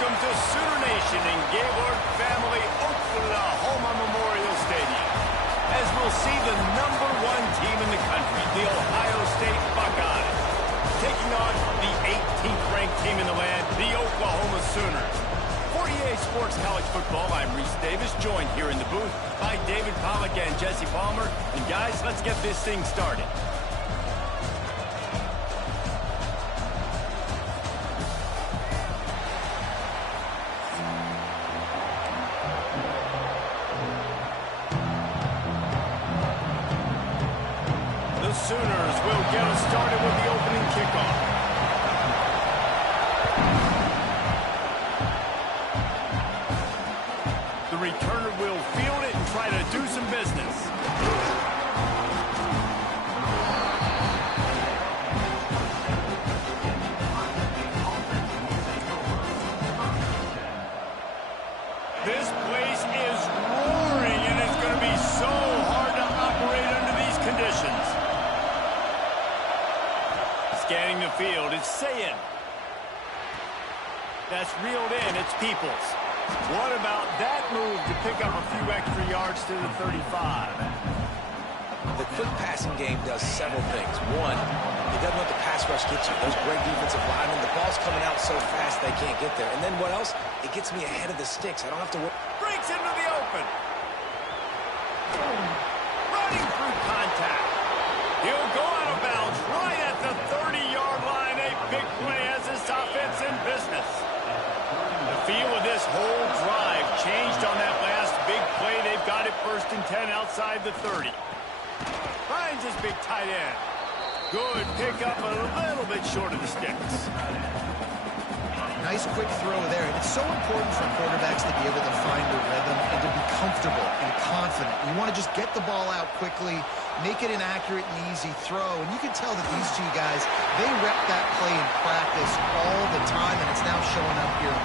Welcome to Sooner Nation in Gaylord Family Oklahoma Memorial Stadium. As we'll see the #1 team in the country, the Ohio State Buckeyes, taking on the 18th ranked team in the land, the Oklahoma Sooners. For EA Sports College Football, I'm Reese Davis, joined here in the booth by David Pollack and Jesse Palmer. And guys, let's get this thing started. The Sooners will get us started with the opening kickoff. The returner will field it and try to do some business. This place is roaring, and it's going to be so hard to operate under these conditions. Scanning the field, it's Sayin. That's reeled in, it's Peoples. What about that move to pick up a few extra yards to the 35? The quick passing game does several things. One, it doesn't let the pass rush get you. Those great defensive linemen, the ball's coming out so fast they can't get there. And then what else? It gets me ahead of the sticks. I don't have to work. Breaks into the open. Running through contact. He'll go out of bounds right at the 30-yard line. A big play as this offense in business. The feel of this whole drive changed on that last big play. They've got it 1st and 10 outside the 30. Finds his big tight end. Good pickup, a little bit short of the sticks. Nice quick throw there. And it's so important for quarterbacks to be able to find their rhythm and to be comfortable and confident. You want to just get the ball out quickly, make it an accurate and easy throw. And you can tell that these two guys, they rep that play in practice all the time, and it's now showing up here.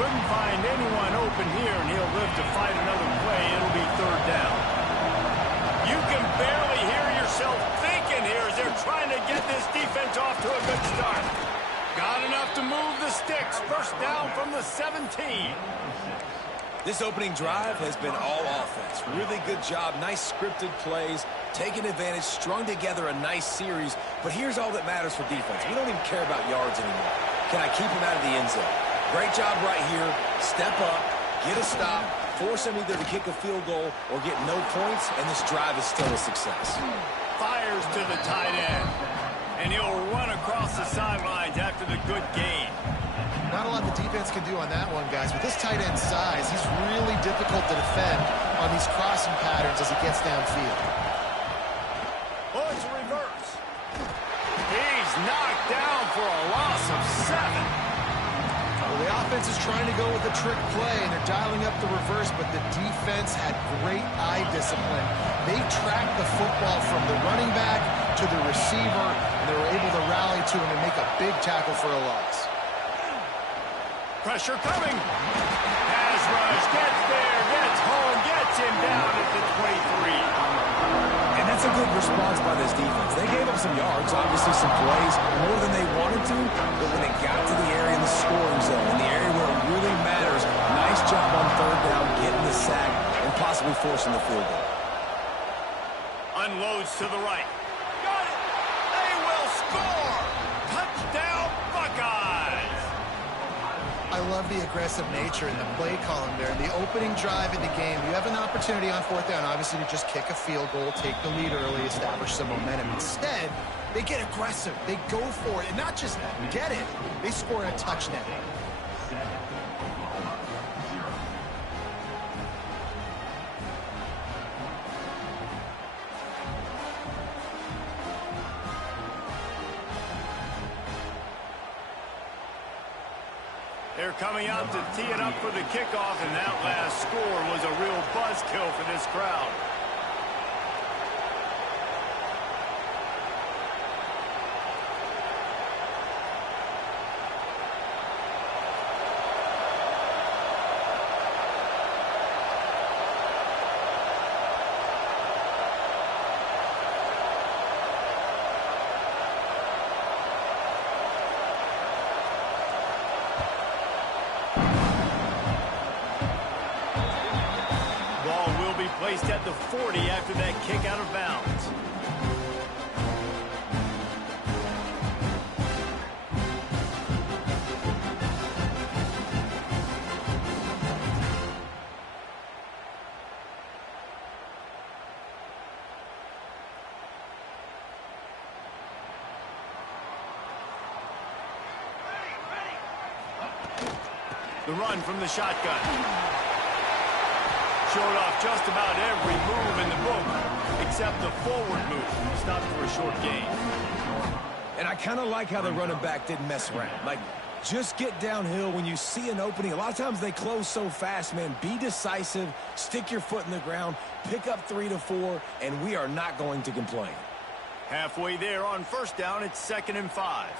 Couldn't find anyone open here, and he'll live to fight another play. It'll be 3rd down. You can barely hear yourself thinking here as they're trying to get this defense off to a good start. Got enough to move the sticks. 1st down from the 17. This opening drive has been all offense. Really good job. Nice scripted plays. Taking advantage. Strung together a nice series. But here's all that matters for defense. We don't even care about yards anymore. Can I keep him out of the end zone? Great job right here. Step up. Get a stop. Force him either to kick a field goal or get no points, and this drive is still a success. Fires to the tight end. And he'll run across the sidelines after the good gain. Not a lot the defense can do on that one, guys. With this tight end size, he's really difficult to defend on these crossing patterns as he gets downfield. Oh, it's a reverse. He's knocked down for a loss of 7. Well, the offense is trying to go with a trick play, and they're dialing up the reverse, but the defense had great eye discipline. They tracked the football from the running back to the receiver, and they were able to rally to him and make a big tackle for a loss. Pressure coming. Pass rush, gets there, gets home, gets him down at the 23. And that's a good response by this defense. They gave up some yards, obviously some plays, more than they wanted to, but when it got to the area in the scoring zone, in the area where it really matters, nice job on 3rd down, getting the sack, and possibly forcing the field goal. Unloads to the right. Got it! They will score! Touchdown, Buckeyes! I love the aggressive nature in the play column there. In the opening drive of the game, you have an opportunity on 4th down, obviously, to just kick a field goal, take the lead early, establish some momentum. Instead, they get aggressive. They go for it. And not just get it, they score a touchdown. They're coming out to tee it up for the kickoff, and that last score was a real buzzkill for this crowd. of 40 after that kick out of bounds. The run from the shotgun. Showed off just about every move in the book, except the forward move. Stopped for a short gain. And I kind of like how the running back didn't mess around. Like, just get downhill when you see an opening. A lot of times they close so fast, man. Be decisive, stick your foot in the ground, pick up 3 to 4, and we are not going to complain. Halfway there on first down, it's 2nd and 5.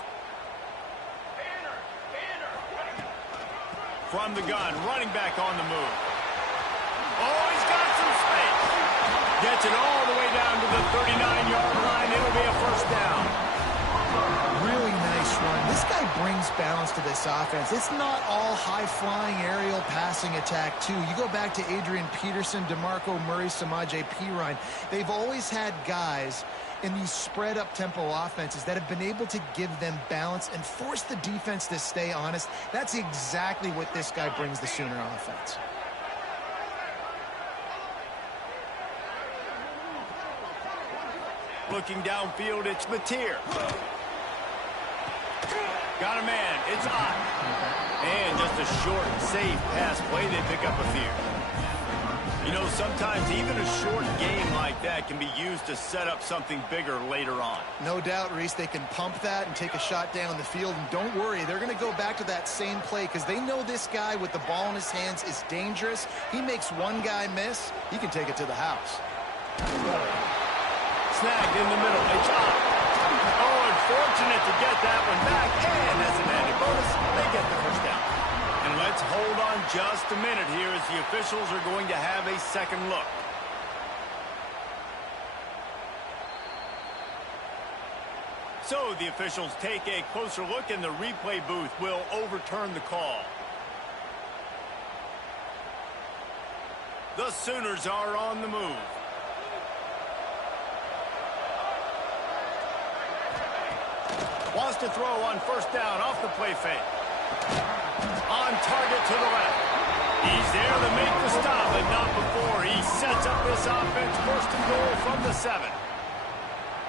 From the gun, running back on the move. Oh, he's got some space. Gets it all the way down to the 39-yard line. It'll be a first down. Really nice run. This guy brings balance to this offense. It's not all high-flying aerial passing attack, too. You go back to Adrian Peterson, DeMarco Murray, Samaje Perine. They've always had guys in these spread-up tempo offenses that have been able to give them balance and force the defense to stay honest. That's exactly what this guy brings the Sooner offense. Looking downfield, it's Mateer. Got a man. It's hot. And just a short, safe pass play. They pick up a few. You know, sometimes even a short game like that can be used to set up something bigger later on. No doubt, Reese, they can pump that and take a shot down the field. And don't worry, they're going to go back to that same play because they know this guy with the ball in his hands is dangerous. He makes one guy miss, he can take it to the house. Snagged in the middle. It's up. Oh, unfortunate to get that one back. And as an added bonus, they get the first down. And let's hold on just a minute here as the officials are going to have a second look. So the officials take a closer look and the replay booth will overturn the call. The Sooners are on the move. Wants to throw on first down off the play fake. On target to the left. He's there to make the stop, but not before. He sets up this offense, first and goal from the 7.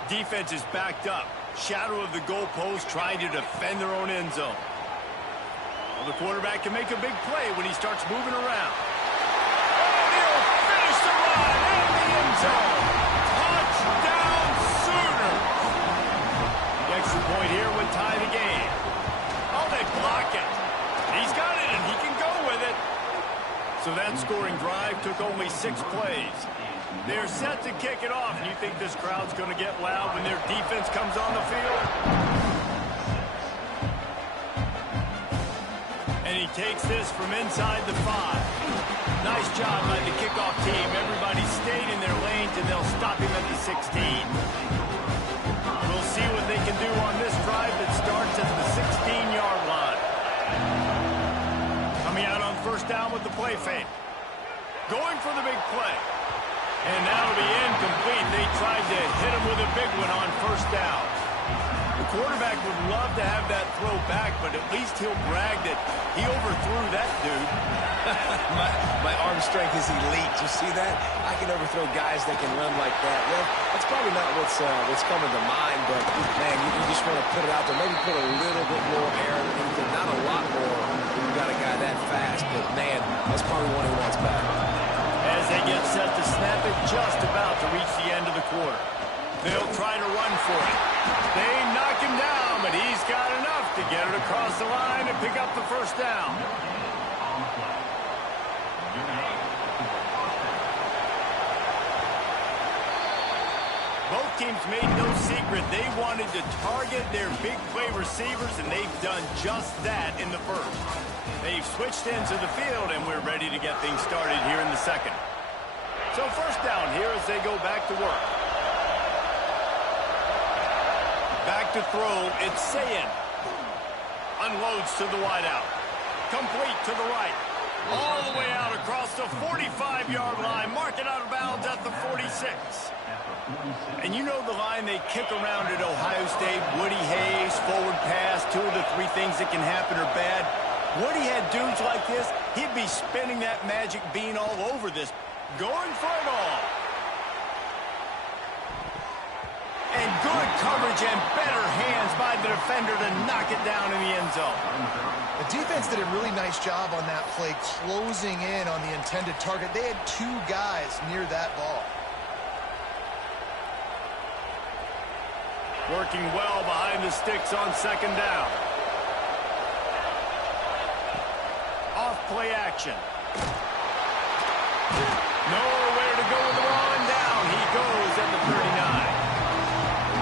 Defense is backed up. Shadow of the goalpost, trying to defend their own end zone. Well, the quarterback can make a big play when he starts moving around. And he'll finish the run in the end zone. Touchdown, Sooners. The extra point here would tie the game. Oh, they block it. He's got it, and he can go with it. So that scoring drive took only 6 plays. They're set to kick it off. And you think this crowd's going to get loud when their defense comes on the field? And he takes this from inside the 5. Nice job by the kickoff team. Everybody stayed in their lanes, and they'll stop him at the 16. We'll see what they can do on this drive that starts at the 16-yard line. Coming out on first down with the play fake. Going for the big play. And that'll be incomplete. They tried to hit him with a big one on first down. The quarterback would love to have that throw back, but at least he'll brag that he overthrew that dude. my arm strength is elite. You see that? I can overthrow guys that can run like that. Well, that's probably not what's coming to mind, but, man, you just want to put it out there. Maybe put a little bit more air into it. Not a lot more when you got a guy that fast, but, man, that's probably one he wants back. As they get set to snap it, just about to reach the end of the quarter. They'll try to run for it. They knock him down, but he's got enough to get it across the line and pick up the first down. Both teams made no secret they wanted to target their big play receivers, and they've done just that in the first. They've switched ends of the field, and we're ready to get things started here in the second. So first down here as they go back to work. Back to throw, it's Sayin. Unloads to the wideout. Complete to the right. All the way out across the 45-yard line. Marking out of bounds at the 46. And you know the line they kick around at Ohio State, Woody Hayes, forward pass, 2 of the 3 things that can happen are bad. Woody had dudes like this, he'd be spinning that magic bean all over this, going for it all. And good coverage and better hands by the defender to knock it down in the end zone. The defense did a really nice job on that play, closing in on the intended target. They had 2 guys near that ball. Working well behind the sticks on 2nd down. Off play action. Nowhere to go with the ball, and down he goes at the 39.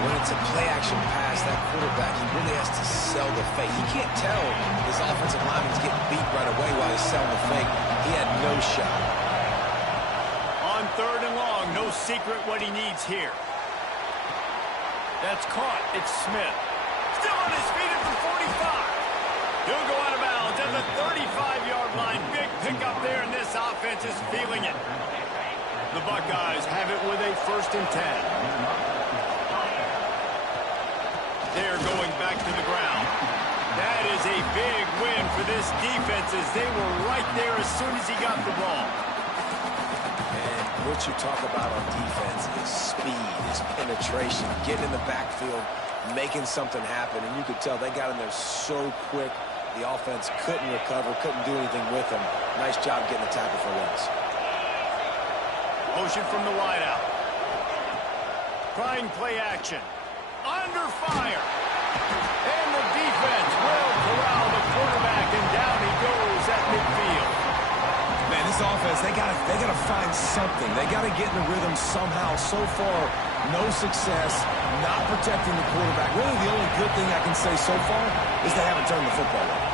When it's a play-action pass, that quarterback, he really has to sell the fake. He can't tell his offensive lineman's getting beat right away while he's selling the fake. He had no shot. On 3rd and long, no secret what he needs here. That's caught. It's Smith. Still on his feet at the 45. He'll go out of bounds at the 35-yard line. Big pickup there, and this offense is feeling it. The Buckeyes have it with a 1st and 10. They're going back to the ground. That is a big win for this defense as they were right there as soon as he got the ball. And what you talk about on defense is speed, is penetration, getting in the backfield, making something happen. And you could tell they got in there so quick. The offense couldn't recover, couldn't do anything with them. Nice job getting the tackle for once. Motion from the wideout. Trying play action. Under fire. And the defense will corral the quarterback, and down he goes at midfield. Man, this offense, they gotta find something. They gotta get in the rhythm somehow. So far, no success, not protecting the quarterback. Really, the only good thing I can say so far is they haven't turned the football over.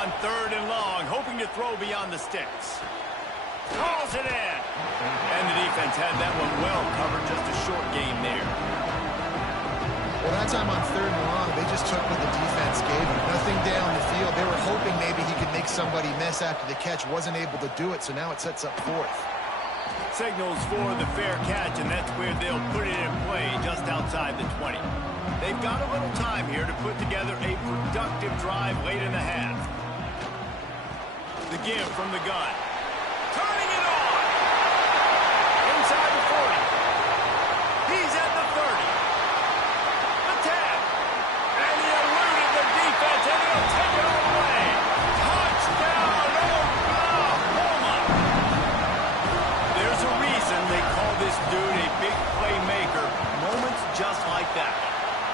On 3rd and long, hoping to throw beyond the sticks. Calls it in. And the defense had that one well covered, just a short game there. Well, that time on 3rd and long, they just took what the defense gave them. Nothing down the field. They were hoping maybe he could make somebody miss after the catch. Wasn't able to do it, so now it sets up 4th. Signals for the fair catch, and that's where they'll put it in play, just outside the 20. They've got a little time here to put together a productive drive late in the half. The give from the gun. Turning it on! Inside the 40. He's at the 30. The 10. And he eluded the defense, and he'll take it all the way. Touchdown, Oklahoma! There's a reason they call this dude a big playmaker. Moments just like that.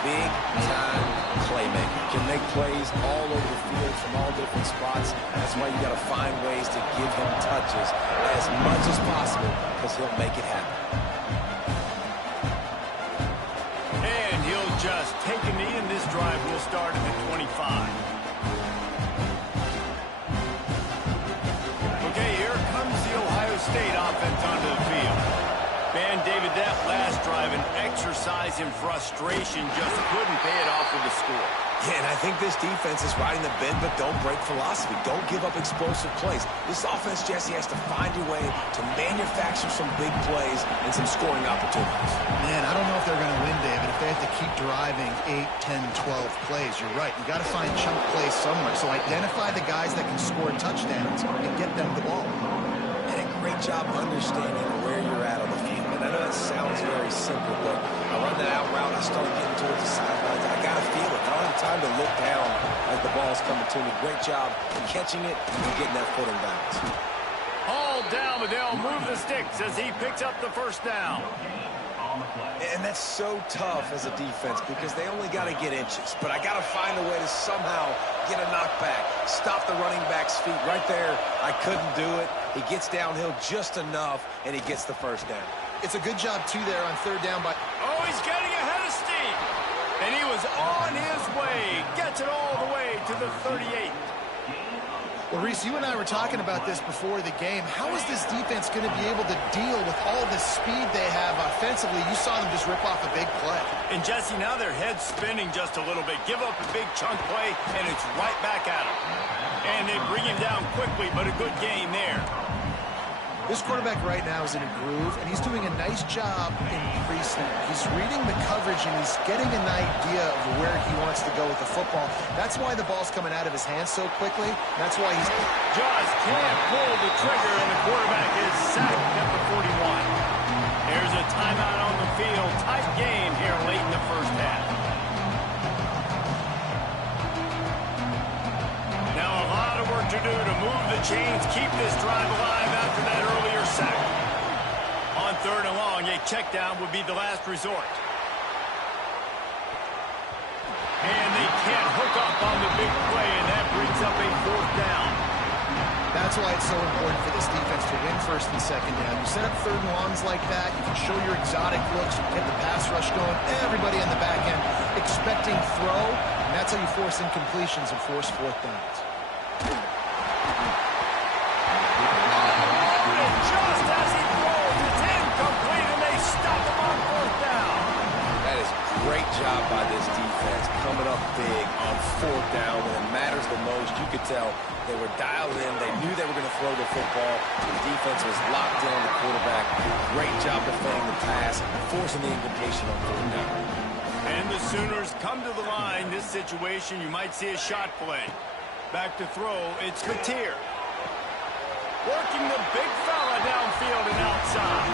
Big-time playmaker. Can make plays all over the field from all different spots. That's why you got to find ways to give him touches as much as possible because he'll make it happen. And he'll just take a knee, and this drive will start at the 25. Okay, here comes the Ohio State offense onto the field. Man, David, that last drive, an exercise in frustration, just couldn't pay it off with the score. Yeah, and I think this defense is riding the bend, but don't break philosophy. Don't give up explosive plays. This offense, Jesse, has to find a way to manufacture some big plays and some scoring opportunities. Man, I don't know if they're going to win, David, if they have to keep driving 8, 10, 12 plays. You're right. You got to find chunk plays somewhere. So identify the guys that can score touchdowns and get them the ball. And a great job understanding where you're at on the field. And I know that sounds very simple, but I run that out route, I start getting towards the sidelines. I got to feel it. I don't have time to look down as the ball's coming to me. Great job catching it and getting that foot in bounds. All down, but they'll move the sticks as he picks up the 1st down. And that's so tough as a defense because they only got to get inches. But I got to find a way to somehow get a knockback, stop the running back's feet. Right there, I couldn't do it. He gets downhill just enough, and he gets the 1st down. It's a good job, too, there on 3rd down. Oh, he's getting ahead of steam. And he was on his way. Gets it all the way to the 38. Well, Reese, you and I were talking about this before the game. How is this defense going to be able to deal with all the speed they have offensively? You saw them just rip off a big play. And, Jesse, now their head's spinning just a little bit. Give up a big chunk play, and it's right back at them. And they bring him down quickly, but a good gain there. This quarterback right now is in a groove, and he's doing a nice job in pre-snap. He's reading the coverage, and he's getting an idea of where he wants to go with the football. That's why the ball's coming out of his hands so quickly. That's why he's just can't pull the trigger, and the quarterback is sacked at the 41. There's a timeout on the field. Tight game here late in the first half. Now a lot of work to do to move the chains, keep this drive alive after that earlier sack. On 3rd and long, a check down would be the last resort. And they can't hook up on the big play, and that brings up a 4th down. That's why it's so important for this defense to win 1st and 2nd down. You set up 3rd and longs like that, you can show your exotic looks, you can get the pass rush going, everybody on the back end expecting throw, and that's how you force incompletions and force 4th downs. Just as he throws, it's incomplete, and they stop him on 4th down. That is a great job by this defense, coming up big on 4th down when it matters the most. You could tell they were dialed in. They knew they were going to throw the football. The defense was locked in on the quarterback. Great job defending the pass, forcing the incompletion on 4th down. And the Sooners come to the line. This situation, you might see a shot play. Back to throw, it's Couture. Working the big fella downfield and outside.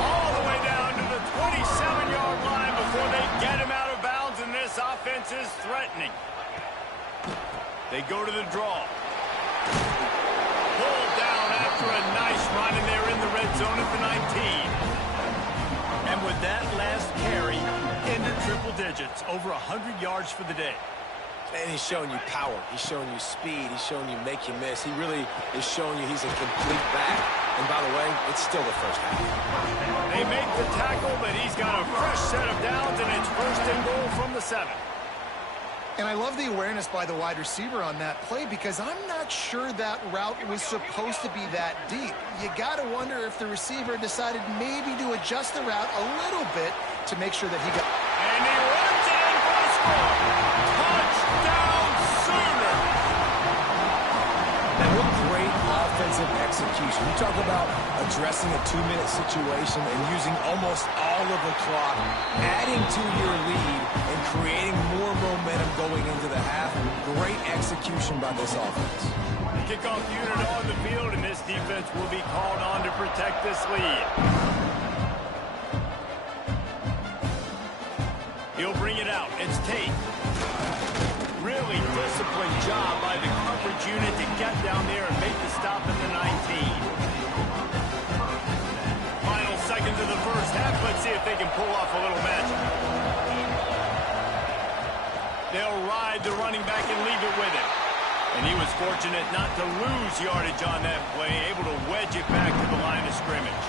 All the way down to the 27-yard line before they get him out of bounds, and this offense is threatening. They go to the draw. Pulled down after a nice run, and they're in the red zone at the 19. And with that last carry, into triple digits, over 100 yards for the day. And he's showing you power. He's showing you speed. He's showing you make you miss. He really is showing you he's a complete back. And by the way, it's still the first half. They make the tackle, but he's got a fresh set of downs, and it's 1st and goal from the 7. And I love the awareness by the wide receiver on that play because I'm not sure that route was supposed to be that deep. You got to wonder if the receiver decided maybe to adjust the route a little bit to make sure that he got... And he runs it in for a score. Touchdown, Sooners! And what great offensive execution. You talk about addressing a 2-minute situation and using almost all of the clock, adding to your lead and creating more momentum going into the half. Great execution by this offense. Kickoff unit on the field, and this defense will be called on to protect this lead. He'll bring it out. It's Tate. Really disciplined job by the coverage unit to get down there and make the stop at the 19. Final seconds of the first half. Let's see if they can pull off a little magic. They'll ride the running back and leave it with him. And he was fortunate not to lose yardage on that play, able to wedge it back to the line of scrimmage.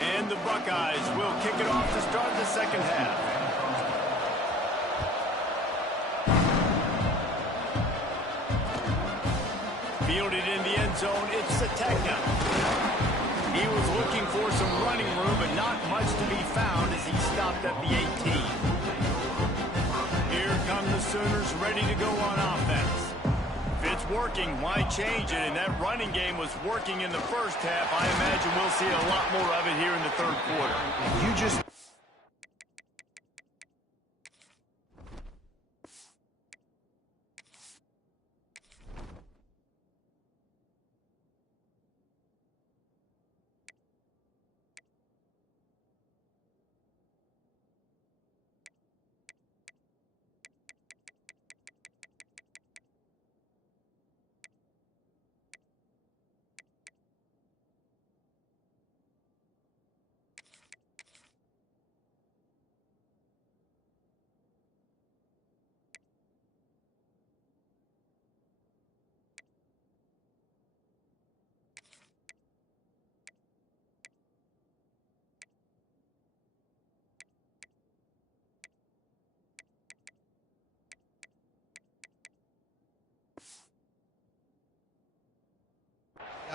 And the Buckeyes will kick it off to start the second half. Fielded in the end zone, it's Sategna. He was looking for some running room, but not much to be found as he stopped at the 18. Here come the Sooners ready to go on offense. If it's working, why change it? And that running game was working in the first half. I imagine we'll see a lot more of it here in the 3rd quarter. You just...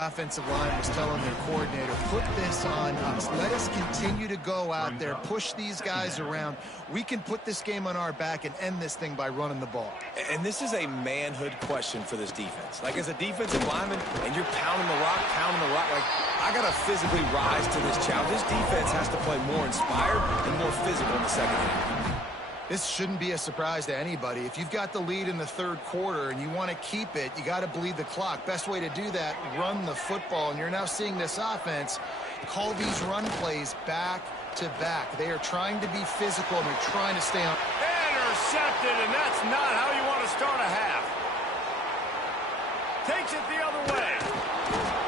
Offensive line was telling their coordinator, put this on us. Let us continue to go out there, push these guys around. We can put this game on our back and end this thing by running the ball. And this is a manhood question for this defense. Like, as a defensive lineman, and you're pounding the rock, like, I got to physically rise to this challenge. This defense has to play more inspired and more physical in the second half. This shouldn't be a surprise to anybody. If you've got the lead in the third quarter and you want to keep it, you got to bleed the clock. Best way to do that, run the football. And you're now seeing this offense call these run plays back to back. They are trying to be physical, and they're trying to stay on. Intercepted, and that's not how you want to start a half. Takes it the other way.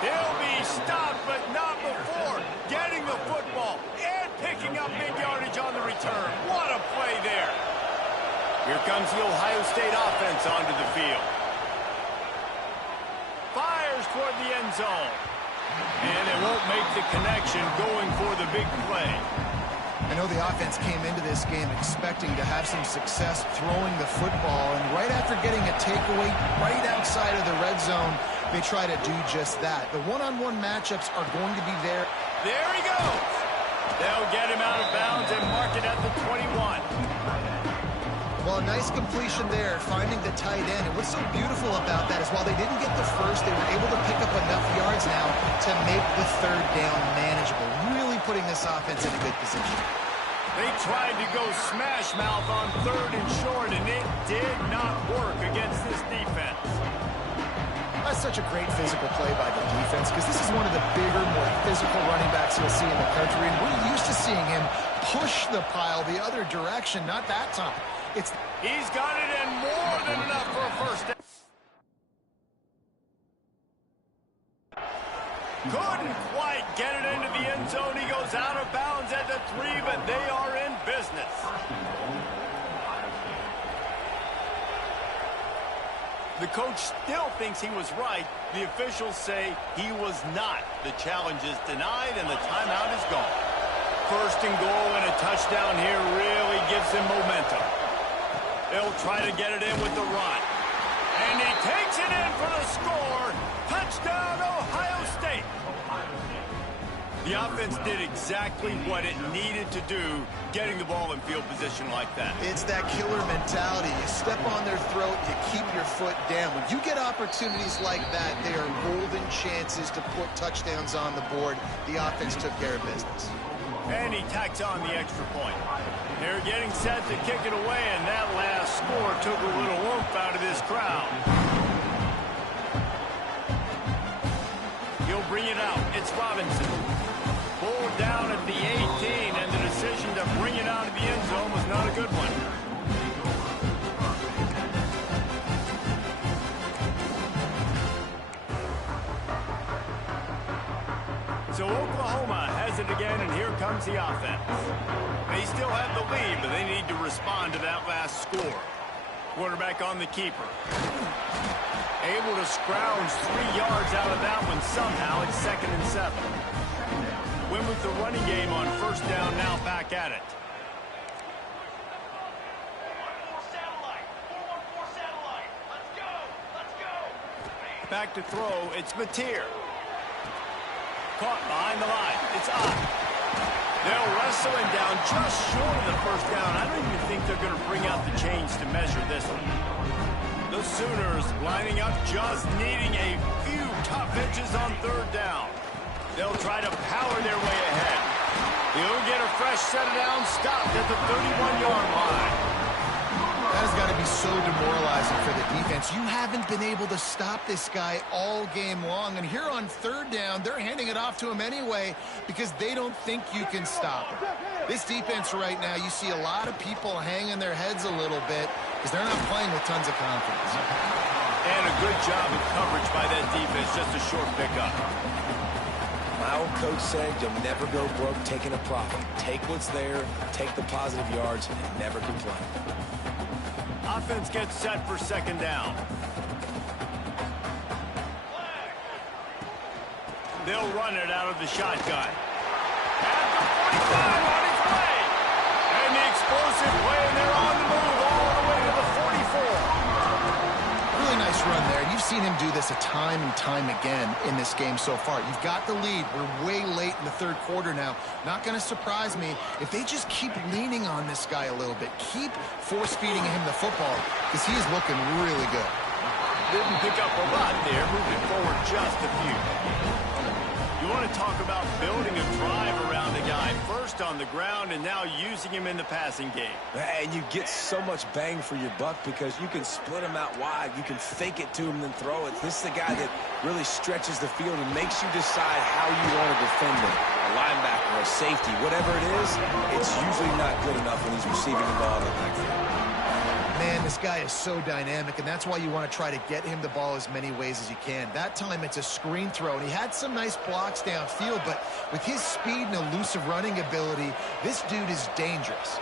He'll be stopped, but not before getting the football and picking up big yardage on the return. What a play there. Here comes the Ohio State offense onto the field. Fires toward the end zone. And it won't make the connection going for the big play. I know the offense came into this game expecting to have some success throwing the football, and right after getting a takeaway right outside of the red zone, they try to do just that. The one-on-one matchups are going to be there. There he goes. They'll get him out of bounds and mark it at the 21. Well, a nice completion there, finding the tight end. And what's so beautiful about that is while they didn't get the first, they were able to pick up enough yards now to make the third down manageable, really putting this offense in a good position. They tried to go smash mouth on third and short, and it did not work against this defense. That's such a great physical play by the defense, because this is one of the bigger, more physical running backs you'll see in the country, and we're used to seeing him push the pile the other direction, not that time. He's got it in more than enough for a first down. Couldn't quite get it into the end zone. He goes out of bounds at the 3, but they are in business. The coach still thinks he was right. The officials say he was not. The challenge is denied, and the timeout is gone. First and goal, and a touchdown here really gives him momentum. They'll try to get it in with the run. And he takes it in for the score. Touchdown, Ohio State. The offense did exactly what it needed to do, getting the ball in field position like that. It's that killer mentality. You step on their throat, you keep your foot down. When you get opportunities like that, they are golden chances to put touchdowns on the board. The offense took care of business. And he tacks on the extra point. They're getting set to kick it away, and that last score took a little oomph out of this crowd. He'll bring it out. It's Robinson. Pulled down at the 18, and the decision to bring it out of the end zone was not a good one. So Oklahoma has it again, and here comes the offense. They still have the lead, but they need to respond to that last score. Quarterback on the keeper. Able to scrounge 3 yards out of that one somehow. It's 2nd and 7. Win with the running game on first down, now back at it. Back to throw, it's Mateer. Caught behind the line. It's up. They'll wrestle him down just short of the first down. I don't even think they're going to bring out the chains to measure this one. The Sooners lining up, just needing a few tough inches on third down. They'll try to power their way ahead. He'll get a fresh set of downs, stopped at the 31-yard line. That has got to be so demoralizing for the defense. You haven't been able to stop this guy all game long. And here on third down, they're handing it off to him anyway because they don't think you can stop him. This defense right now, you see a lot of people hanging their heads a little bit because they're not playing with tons of confidence. And a good job of coverage by that defense, just a short pickup. My old coach said you'll never go broke taking a profit. Take what's there, take the positive yards, and never complain. Offense gets set for second down. They'll run it out of the shotgun. At the 45 on its way. And the explosive play, and they're on the move all the way to the 44. Really nice run there. You've seen him do this a time and time again in this game so far. You've got the lead. We're way late in the third quarter now. Not going to surprise me if they just keep leaning on this guy a little bit. Keep force-feeding him the football because he is looking really good. Didn't pick up a lot there, moving forward just a few. You want to talk about building a drive around a guy. First on the ground and now using him in the passing game. And you get so much bang for your buck because you can split him out wide. You can fake it to him and then throw it. This is the guy that really stretches the field and makes you decide how you want to defend him. A linebacker, a safety, whatever it is, it's usually not good enough when he's receiving the ball in the backfield. Man, this guy is so dynamic, and that's why you want to try to get him the ball as many ways as you can. That time, it's a screen throw, and he had some nice blocks downfield, but with his speed and elusive running ability, this dude is dangerous.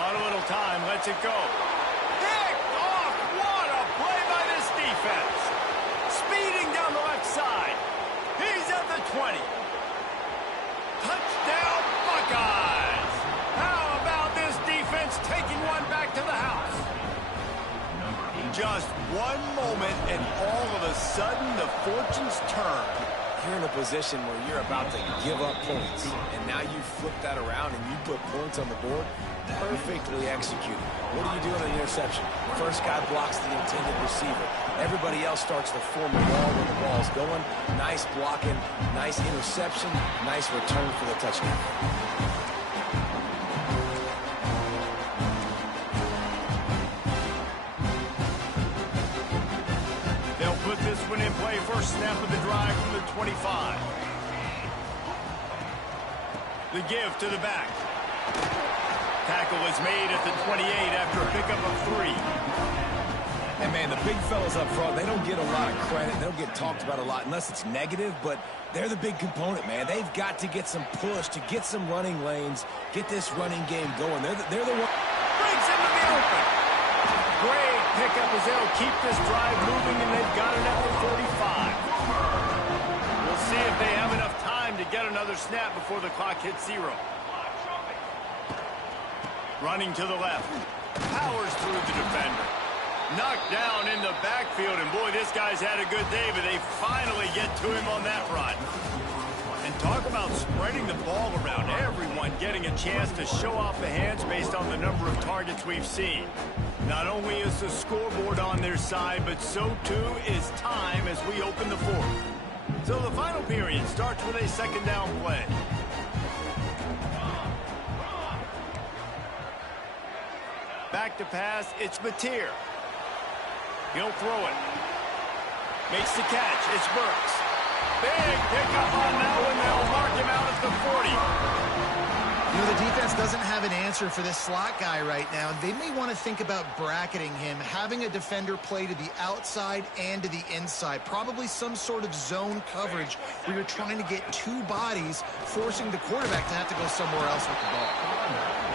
Bought a little time, lets it go. Picked off! What a play by this defense! Speeding down the left side. He's at the 20. Touchdown, Buckeyes! How about this defense taking one back to the house? Just one moment, and all of a sudden, the fortunes turn. You're in a position where you're about to give up points, and now you flip that around and you put points on the board. Perfectly executed. What do you do in an interception? First guy blocks the intended receiver. Everybody else starts to form a wall when the ball's going. Nice blocking, nice interception, nice return for the touchdown. They'll put this one in play. First snap of the drive from the 25. The give to the back. Tackle is made at the 28 after a pickup of 3. And, man, the big fellas up front, they don't get a lot of credit. They don't get talked about a lot unless it's negative, but they're the big component, man. They've got to get some push, to get some running lanes, get this running game going. They're the one. Brings into the open. Great pickup as they'll keep this drive moving, and they've got it at the 45. We'll see if they have enough time to get another snap before the clock hits 0. Running to the left. Powers through the defender. Knocked down in the backfield, and boy, this guy's had a good day, but they finally get to him on that run. And talk about spreading the ball around. Everyone getting a chance to show off the hands based on the number of targets we've seen. Not only is the scoreboard on their side, but so too is time as we open the fourth. So the final period starts with a second down play. Back to pass, it's Mateer. He'll throw it. Makes the catch, it's Burks. Big pickup on that one, they'll mark him out at the 40. You know, the defense doesn't have an answer for this slot guy right now. They may want to think about bracketing him, having a defender play to the outside and to the inside. Probably some sort of zone coverage where you're trying to get two bodies, forcing the quarterback to have to go somewhere else with the ball.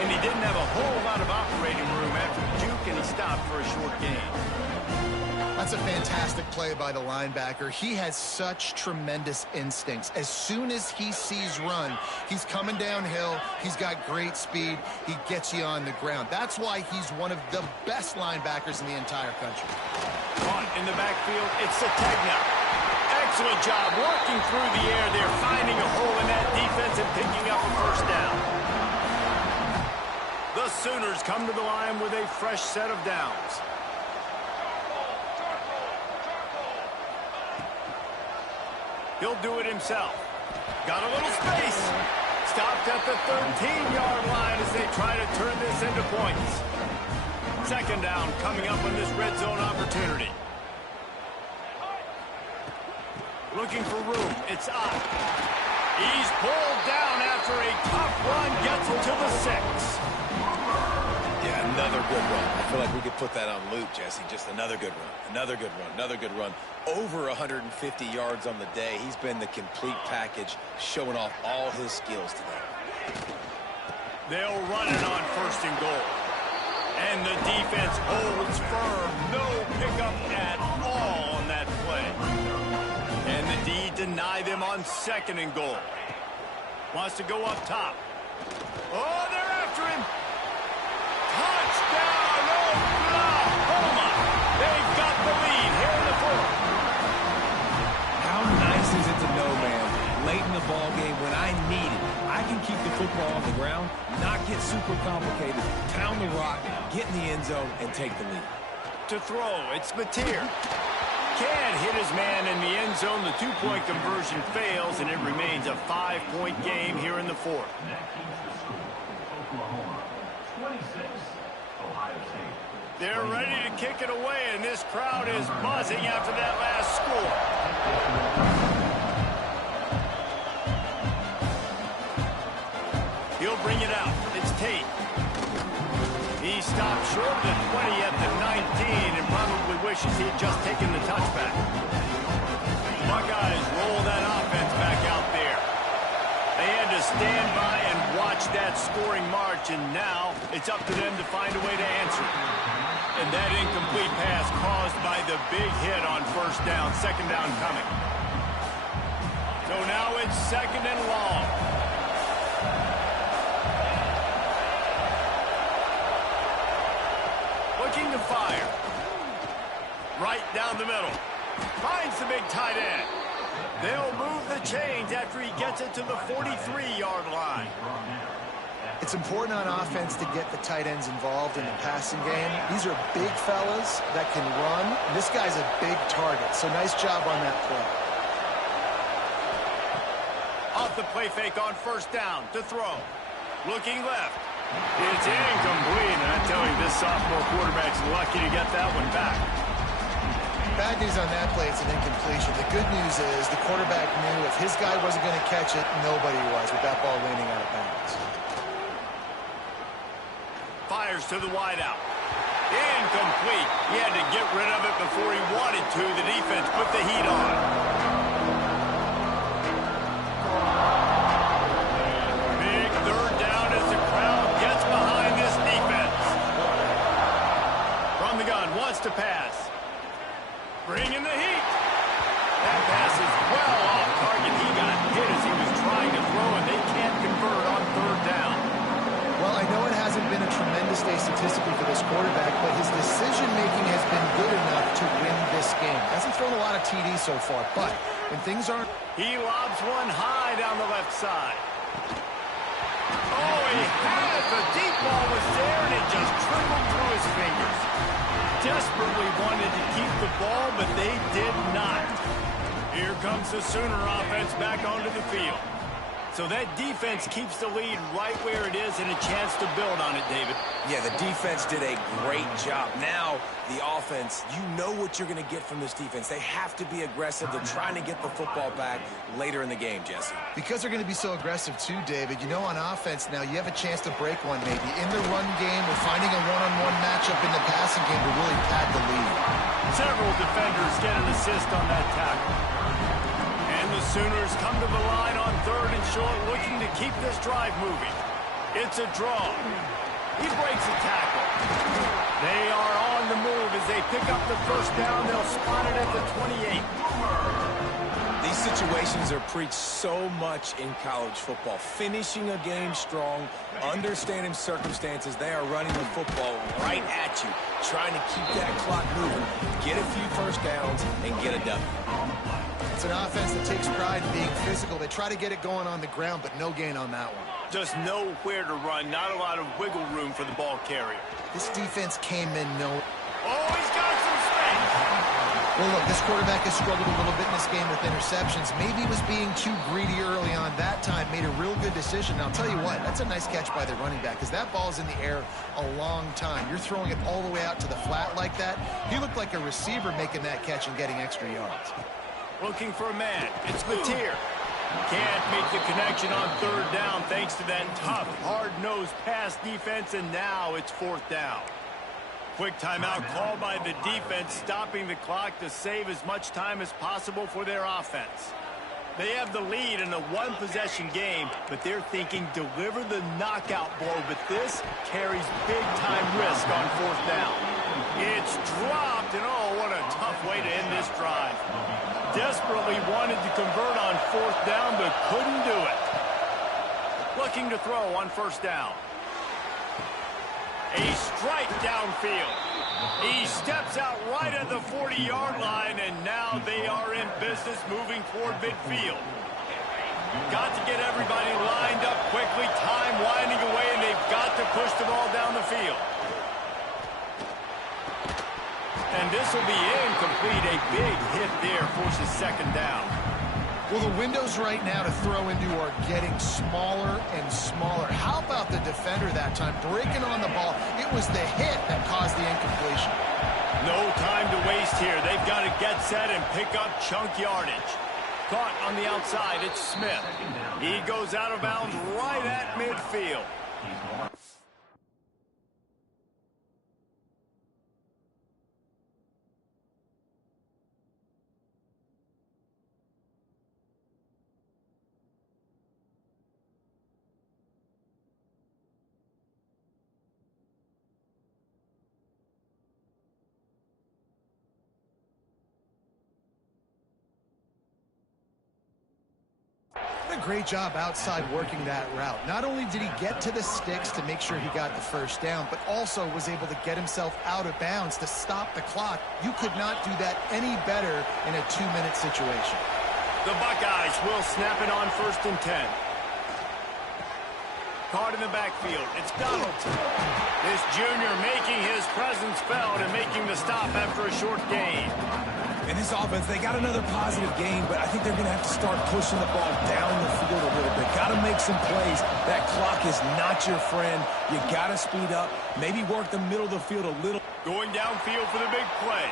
And he didn't have a whole lot of operating room after the juke, and he stopped for a short gain. That's a fantastic play by the linebacker. He has such tremendous instincts. As soon as he sees run, he's coming downhill. He's got great speed. He gets you on the ground. That's why he's one of the best linebackers in the entire country. Caught in the backfield, it's Sategna. Excellent job working through the air there, finding a hole in that defense and picking up a first down. The Sooners come to the line with a fresh set of downs. He'll do it himself. Got a little space. Stopped at the 13-yard line as they try to turn this into points. Second down coming up on this red zone opportunity. Looking for room. It's up. He's pulled down after a tough run. Gets him to the 6. Yeah, another good run. I feel like we could put that on loop, Jesse. Just another good run. Another good run. Another good run. Over 150 yards on the day. He's been the complete package, showing off all his skills today. They'll run it on first and goal. And the defense holds firm. No pickup at all on that play. And the D deny them on second and goal. Wants to go up top. Oh, they're after him. Touchdown, Oklahoma. They've got the lead. the ball game when I need it. I can keep the football on the ground, not get super complicated, pound the rock, get in the end zone, and take the lead. To throw, it's Mateer. Can't hit his man in the end zone. The two-point conversion fails, and it remains a 5-point game here in the fourth. They're ready to kick it away, and this crowd is buzzing after that last score. He'll bring it out. It's Tate. He stopped short of the 20 at the 19 and probably wishes he had just taken the touchback. Buckeyes roll that offense back out there. They had to stand by and watch that scoring march, and now it's up to them to find a way to answer it. And that incomplete pass caused by the big hit on first down. Second down coming. So now it's second and long. Looking to fire. Right down the middle. Finds the big tight end. They'll move the chains after he gets it to the 43-yard line. It's important on offense to get the tight ends involved in the passing game. These are big fellas that can run. And this guy's a big target, so nice job on that play. Off the play fake on first down to throw. Looking left. It's incomplete, and I tell you, this sophomore quarterback's lucky to get that one back. Bad news on that play, it's an incompletion. The good news is the quarterback knew if his guy wasn't going to catch it, nobody was with that ball landing out of bounds. Fires to the wideout. Incomplete. He had to get rid of it before he wanted to. The defense put the heat on. Big third down as the crowd gets behind this defense. From the gun, wants to pass. Bringing the heat. That pass is well off target. He got hit as he was trying to throw, and they can't convert on third down. Well, I know it hasn't been a tremendous day statistically for this quarterback, but his decision-making has been good enough to win this game. Hasn't thrown a lot of TDs so far, but when things aren't... He lobs one high down the left side. Oh, he had it. The deep ball was there, and it just trickled through his fingers. Desperately wanted to keep the ball, but they did not. Here comes the Sooner offense back onto the field. So that defense keeps the lead right where it is and a chance to build on it, David. Yeah, the defense did a great job. Now, the offense, you know what you're going to get from this defense. They have to be aggressive. They're trying to get the football back later in the game, Jesse. Because they're going to be so aggressive too, David, you know on offense now you have a chance to break one maybe. In the run game or finding a one-on-one matchup in the passing game to really pad the lead. Several defenders get an assist on that tackle. The Sooners come to the line on third and short, looking to keep this drive moving. It's a draw. He breaks a tackle. They are on the move as they pick up the first down. They'll spot it at the 28. These situations are preached so much in college football. Finishing a game strong, understanding circumstances. They are running the football right at you, trying to keep that clock moving, get a few first downs, and get a W. It's an offense that takes pride in being physical. They try to get it going on the ground, but no gain on that one. Just nowhere to run. Not a lot of wiggle room for the ball carrier. This defense came in Oh, he's got some space. Well, look, this quarterback has struggled a little bit in this game with interceptions. Maybe he was being too greedy early on. That time made a real good decision. Now, I'll tell you what, that's a nice catch by the running back because that ball's in the air a long time. You're throwing it all the way out to the flat like that. He looked like a receiver making that catch and getting extra yards. Looking for a man. It's Mateer. Can't make the connection on third down thanks to that tough, hard-nosed pass defense, and now it's fourth down. Quick timeout called by the defense, stopping the clock to save as much time as possible for their offense. They have the lead in a one-possession game, but they're thinking deliver the knockout blow, but this carries big-time risk on fourth down. It's dropped, and oh, what a tough way to end this drive. Desperately wanted to convert on fourth down, but couldn't do it. Looking to throw on first down. A strike downfield. He steps out right at the 40-yard line, and now they are in business moving toward midfield. Got to get everybody lined up quickly, time winding away, and they've got to push the ball down the field. And this will be incomplete. A big hit there forces second down. Well, the windows right now to throw into are getting smaller and smaller. How about the defender that time breaking on the ball? It was the hit that caused the incompletion. No time to waste here. They've got to get set and pick up chunk yardage. Caught on the outside, it's Smith. He goes out of bounds right at midfield. A great job outside working that route. Not only did he get to the sticks to make sure he got the first down, but also was able to get himself out of bounds to stop the clock. You could not do that any better in a 2-minute situation. The Buckeyes will snap it on 1st and 10. Caught in the backfield. It's Donaldson. This junior making his presence felt and making the stop after a short gain. In this offense, they got another positive game, but I think they're going to have to start pushing the ball down the field a little bit. Got to make some plays. That clock is not your friend. You got to speed up, maybe work the middle of the field a little. Going downfield for the big play.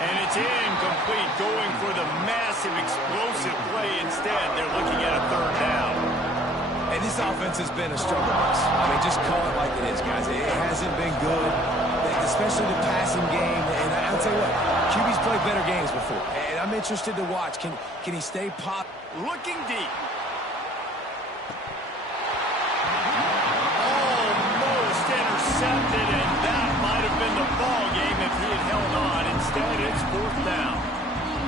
And it's incomplete, going for the massive, explosive play instead. They're looking at a 3rd down. And this offense has been a struggle bus. I mean, just call it like it is, guys. It hasn't been good, especially the passing game. And I'll tell you what, QB's played better games before. And I'm interested to watch. Can he stay pop? Looking deep. Almost intercepted, and that might have been the ball game if he had held on. Instead, it's 4th down.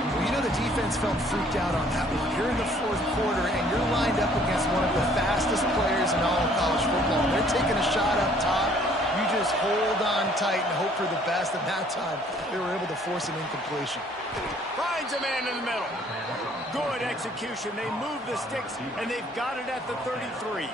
Well, you know the defense felt freaked out on that one. You're in the 4th quarter, and you're lined up against one of the fastest players in all of college football. They're taking a shot up top. You just hold on tight and hope for the best. And that time, they were able to force an incompletion. Finds a man in the middle. Good execution. They move the sticks, and they've got it at the 33.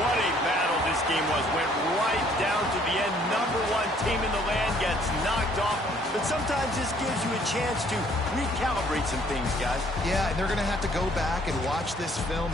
What a battle this game was. Went right down to the end. #1 team in the land gets knocked off. But sometimes this gives you a chance to recalibrate some things, guys. Yeah, and they're going to have to go back and watch this film.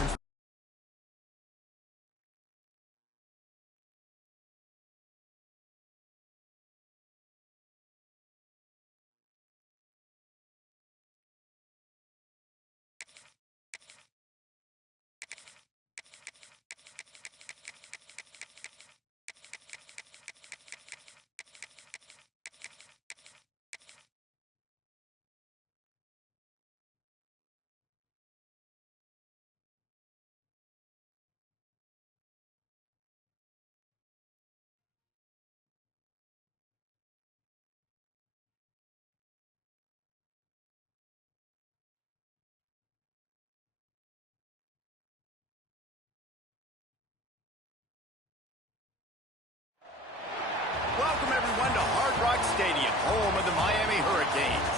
Welcome, everyone, to Hard Rock Stadium, home of the Miami Hurricanes.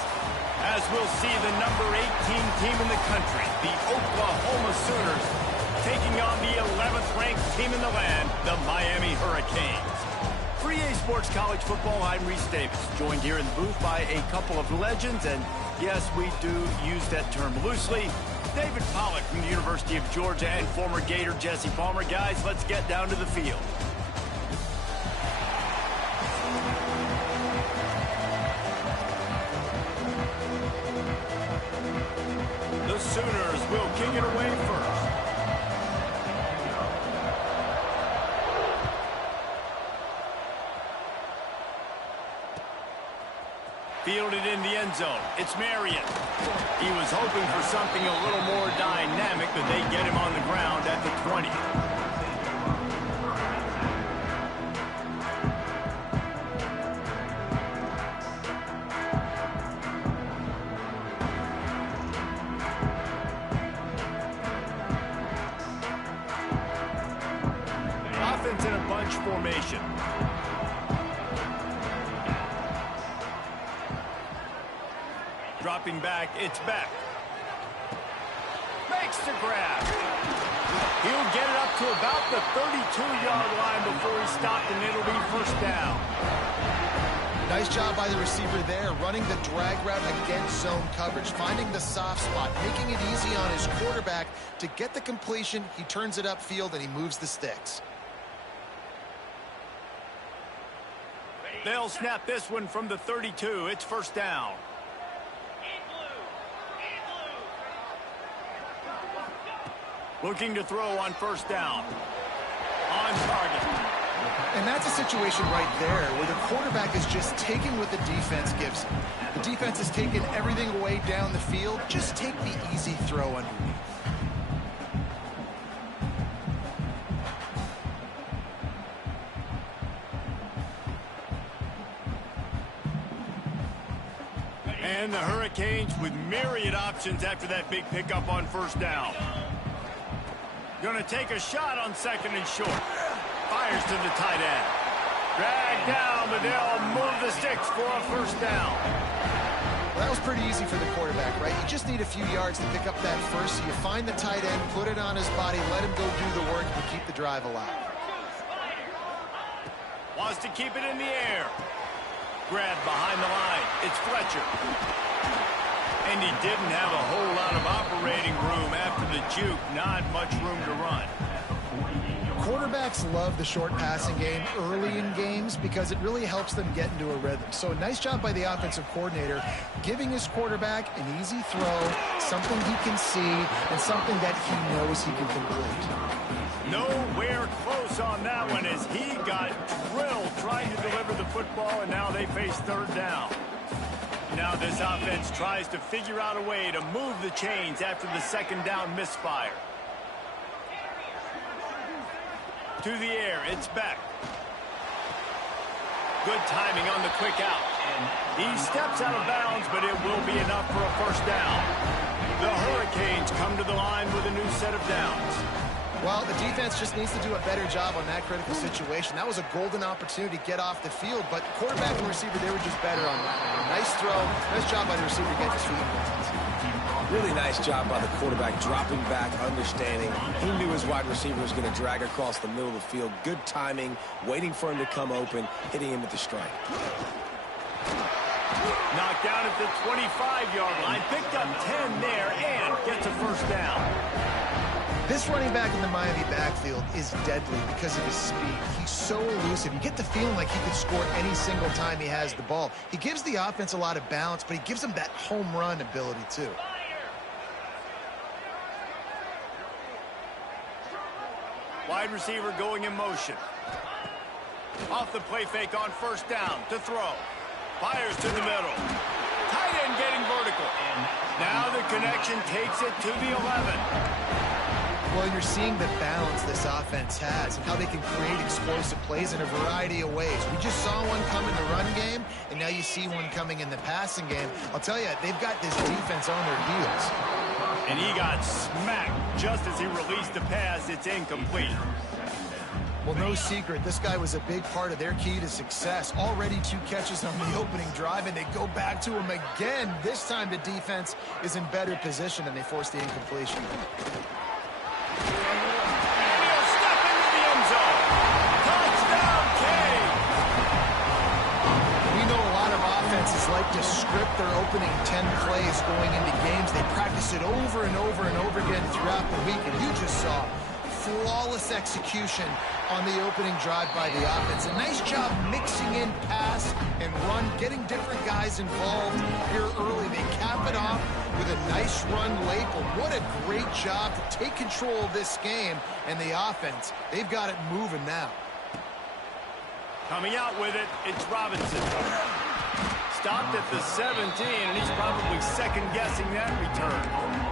As we'll see the #18 team in the country, the Oklahoma Sooners, taking on the 11th-ranked team in the land, the Miami Hurricanes. For EA Sports College Football, I'm Reese Davis, joined here in the booth by a couple of legends, and yes, we do use that term loosely. David Pollack from the University of Georgia and former Gator Jesse Palmer. Guys, let's get down to the field. The Sooners will kick it away first. Fielded in the end zone. It's Marion. He was hoping for something a little more dynamic, but they get him on the ground at the 20. Offense in a bunch bunch formation. Dropping back, it's Beck. Makes the grab. He'll get it up to about the 32-yard line before he's stopped, and it'll be first down. Nice job by the receiver there, running the drag route against zone coverage, finding the soft spot, making it easy on his quarterback to get the completion. He turns it upfield, and he moves the sticks. They'll snap this one from the 32. It's first down. Looking to throw on first down. On target. And that's a situation right there where the quarterback is just taking what the defense gives him. The defense has taken everything away down the field. Just take the easy throw underneath. And the Hurricanes with myriad options after that big pickup on first down. Going to take a shot on second and short. Fires to the tight end. Dragged down, but they'll move the sticks for a first down. Well, that was pretty easy for the quarterback, right? You just need a few yards to pick up that first. So you find the tight end, put it on his body, let him go do the work to keep the drive alive. Wants to keep it in the air. Grab behind the line. It's Fletcher. And he didn't have a whole lot of operating room after the juke. Not much room to run. Quarterbacks love the short passing game early in games because it really helps them get into a rhythm. So nice job by the offensive coordinator giving his quarterback an easy throw, something he can see, and something that he knows he can complete. Nowhere close on that one as he got drilled trying to deliver the football, and now they face third down. Now this offense tries to figure out a way to move the chains after the second down misfire. To the air, it's Beck. Good timing on the quick out. He steps out of bounds, but it will be enough for a first down. The Hurricanes come to the line with a new set of downs. Well, the defense just needs to do a better job on that critical situation. That was a golden opportunity to get off the field, but quarterback and receiver, they were just better on that. Nice throw. Nice job by the receiver to get his feet. Really nice job by the quarterback, dropping back, understanding. He knew his wide receiver was going to drag across the middle of the field. Good timing, waiting for him to come open, hitting him with the strike. Knocked down at the 25-yard line, picked up 10 there, and gets a first down. This running back in the Miami backfield is deadly because of his speed. He's so elusive. You get the feeling like he could score any single time he has the ball. He gives the offense a lot of balance, but he gives them that home run ability too. Wide receiver going in motion. Off the play fake on first down to throw. Fires to the middle. Tight end getting vertical. Now the connection takes it to the 11. Well, you're seeing the balance this offense has and how they can create explosive plays in a variety of ways. We just saw one come in the run game, and now you see one coming in the passing game. I'll tell you, they've got this defense on their heels. And he got smacked just as he released the pass. It's incomplete. Well, no secret, this guy was a big part of their key to success. Already 2 catches on the opening drive, and they go back to him again. This time the defense is in better position, and they force the incompletion. And he'll step into the end zone. Touchdown, King! We know a lot of offenses like to script their opening 10 plays going into games. They practice it over and over and over again throughout the week, and you just saw flawless execution on the opening drive by the offense. A nice job mixing in pass and run, getting different guys involved here early. They cap it off with a nice run late, but what a great job to take control of this game. And the offense, they've got it moving now. Coming out with it, it's Robinson. Stopped at the 17, and he's probably second-guessing that return.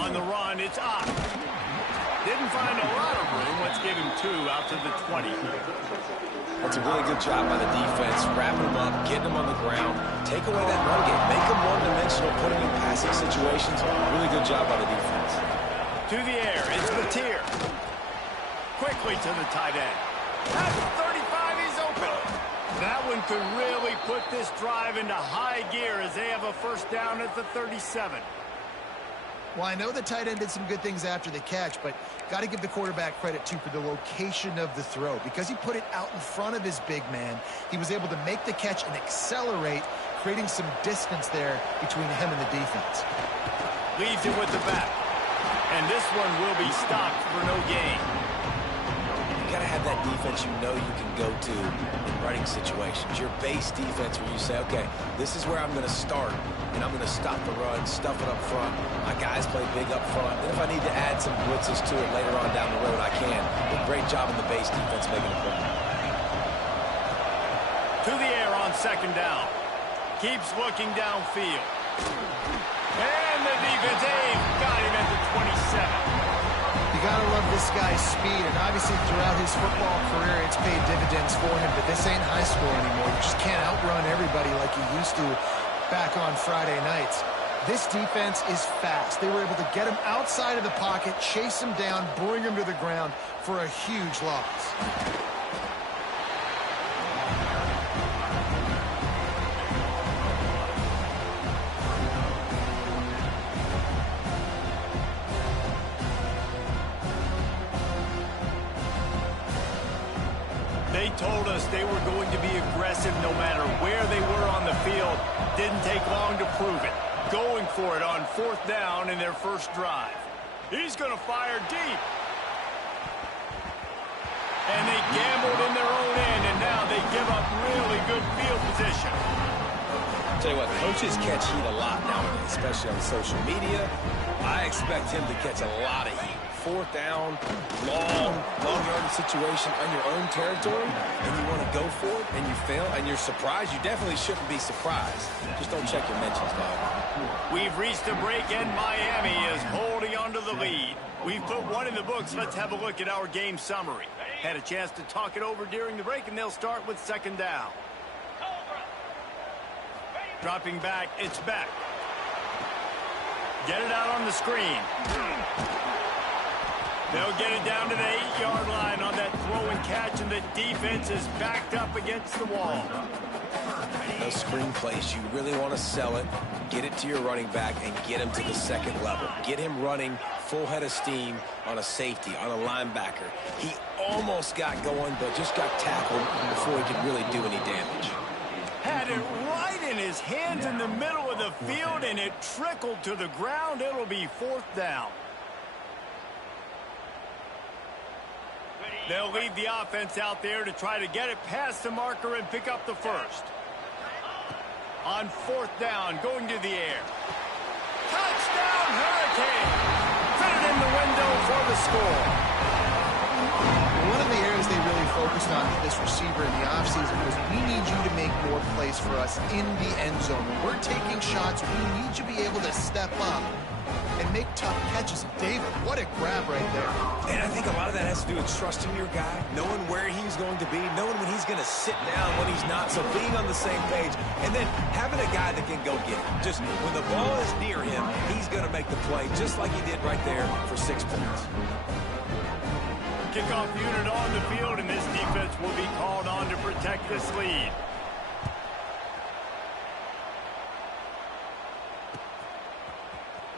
On the run, it's up. Didn't find a lot of room. Let's give him 2 out to the 20. That's a really good job by the defense, wrapping them up, getting them on the ground, take away that run game, make them one-dimensional, put them in passing situations. Really good job by the defense. To the air, it's Mateer. Quickly to the tight end. At the 35, he's open. That one could really put this drive into high gear as they have a first down at the 37. Well, I know the tight end did some good things after the catch, but got to give the quarterback credit, too, for the location of the throw. Because he put it out in front of his big man, he was able to make the catch and accelerate, creating some distance there between him and the defense. Leaves it with the back. And this one will be stopped for no gain. You got to have that defense you know you can go to in running situations. Your base defense where you say, okay, this is where I'm going to start, and I'm going to stop the run, stuff it up front. My guys play big up front. And if I need to add some blitzes to it later on down the road, I can. But great job in the base defense making a play. To the air on second down. Keeps looking downfield. And the defense got him at the 27. You got to love this guy's speed, and obviously throughout his football career, it's paid dividends for him, but this ain't high school anymore. You just can't outrun everybody like you used to back on Friday nights. This defense is fast. They were able to get him outside of the pocket, chase him down, bring him to the ground for a huge loss. They told us they were going to be aggressive no matter where they were on the field. Didn't take long to prove it. Going for it on 4th down in their first drive. He's going to fire deep. And they gambled in their own end, and now they give up really good field position. I'll tell you what, coaches catch heat a lot nowadays, especially on social media. I expect him to catch a lot of heat. 4th down, long yardage situation on your own territory, and you want to go for it, and you fail, and you're surprised. You definitely shouldn't be surprised. Just don't check your mentions, dog. We've reached a break, and Miami is holding on to the lead. We've put one in the books. Let's have a look at our game summary. Had a chance to talk it over during the break, and they'll start with second down. Dropping back, it's back. Get it out on the screen. They'll get it down to the 8-yard line on that throw and catch, and the defense is backed up against the wall. Those screen plays, you really want to sell it, get it to your running back, and get him to the second level. Get him running full head of steam on a safety, on a linebacker. He almost got going, but just got tackled before he could really do any damage. Had it right in his hands in the middle of the field, and it trickled to the ground. It'll be 4th down. They'll leave the offense out there to try to get it past the marker and pick up the first. On 4th down, going to the air. Touchdown, Hurricane! Fit it in the window for the score. One of the areas they really focused on with this receiver in the offseason was we need you to make more plays for us in the end zone. When we're taking shots, we need you to be able to step up and make tough catches. David, what a grab right there. And I think a lot of that has to do with trusting your guy, knowing where he's going to be, knowing when he's going to sit down, when he's not, so being on the same page, and then having a guy that can go get it. Just when the ball is near him, he's going to make the play, just like he did right there for 6 points. Kickoff unit on the field, and this defense will be called on to protect this lead.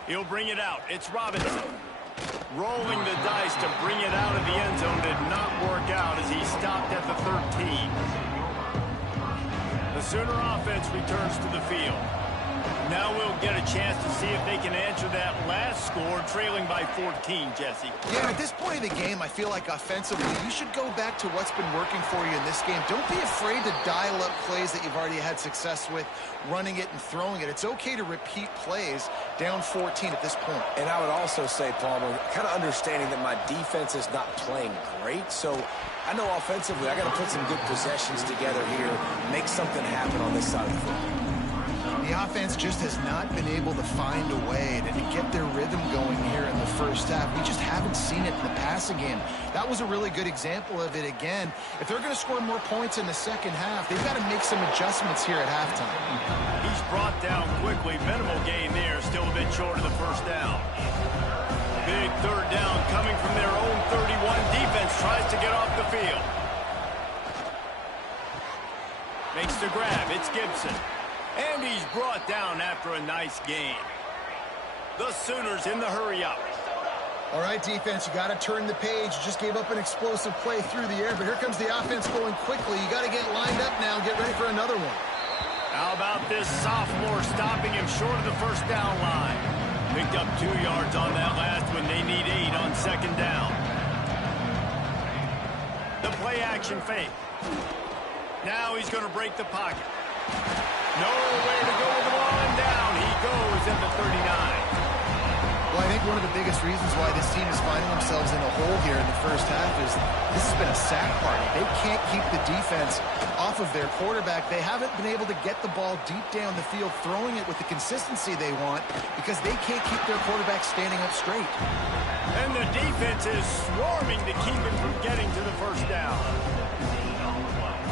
He'll bring it out. It's Robinson. Rolling the dice to bring it out of the end zone did not work out as he stopped at the 13. The Sooner offense returns to the field. Now we'll get a chance to see if they can answer that last score, trailing by 14, Jesse. Yeah, at this point of the game, I feel like offensively, you should go back to what's been working for you in this game. Don't be afraid to dial up plays that you've already had success with, running it and throwing it. It's okay to repeat plays down 14 at this point. And I would also say, Palmer, kind of understanding that my defense is not playing great, so I know offensively I got to put some good possessions together here, make something happen on this side of the football. The offense just has not been able to find a way to get their rhythm going here in the first half. We just haven't seen it in the passing game. That was a really good example of it again. If they're going to score more points in the second half, they've got to make some adjustments here at halftime. He's brought down quickly. Minimal gain there. Still a bit short of the first down. Big third down coming from their own 31. Defense tries to get off the field. Makes the grab. It's Gibson. And he's brought down after a nice gain. The Sooners in the hurry-up. All right, defense, you got to turn the page. You just gave up an explosive play through the air, but here comes the offense going quickly. You got to get lined up now and get ready for another one. How about this sophomore stopping him short of the first down line? Picked up 2 yards on that last one. They need 8 on second down. The play-action fake. Now he's going to break the pocket. Nowhere to go with the ball and down. He goes at the 39. Well, I think one of the biggest reasons why this team is finding themselves in a hole here in the first half is this has been a sack party. They can't keep the defense off of their quarterback. They haven't been able to get the ball deep down the field, throwing it with the consistency they want because they can't keep their quarterback standing up straight. And the defense is swarming to keep him from getting to the first down.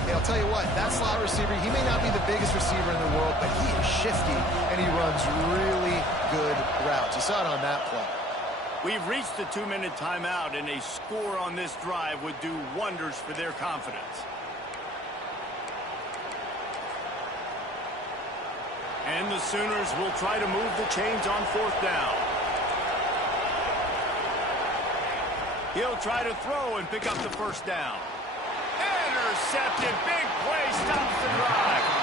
Hey, I'll tell you what, that slot receiver, he may not be the biggest receiver in the world, but he is shifty, and he runs really good routes. You saw it on that play. We've reached the 2-minute timeout, and a score on this drive would do wonders for their confidence. And the Sooners will try to move the chains on fourth down. He'll try to throw and pick up the first down. Intercepted. Big play stops the drive.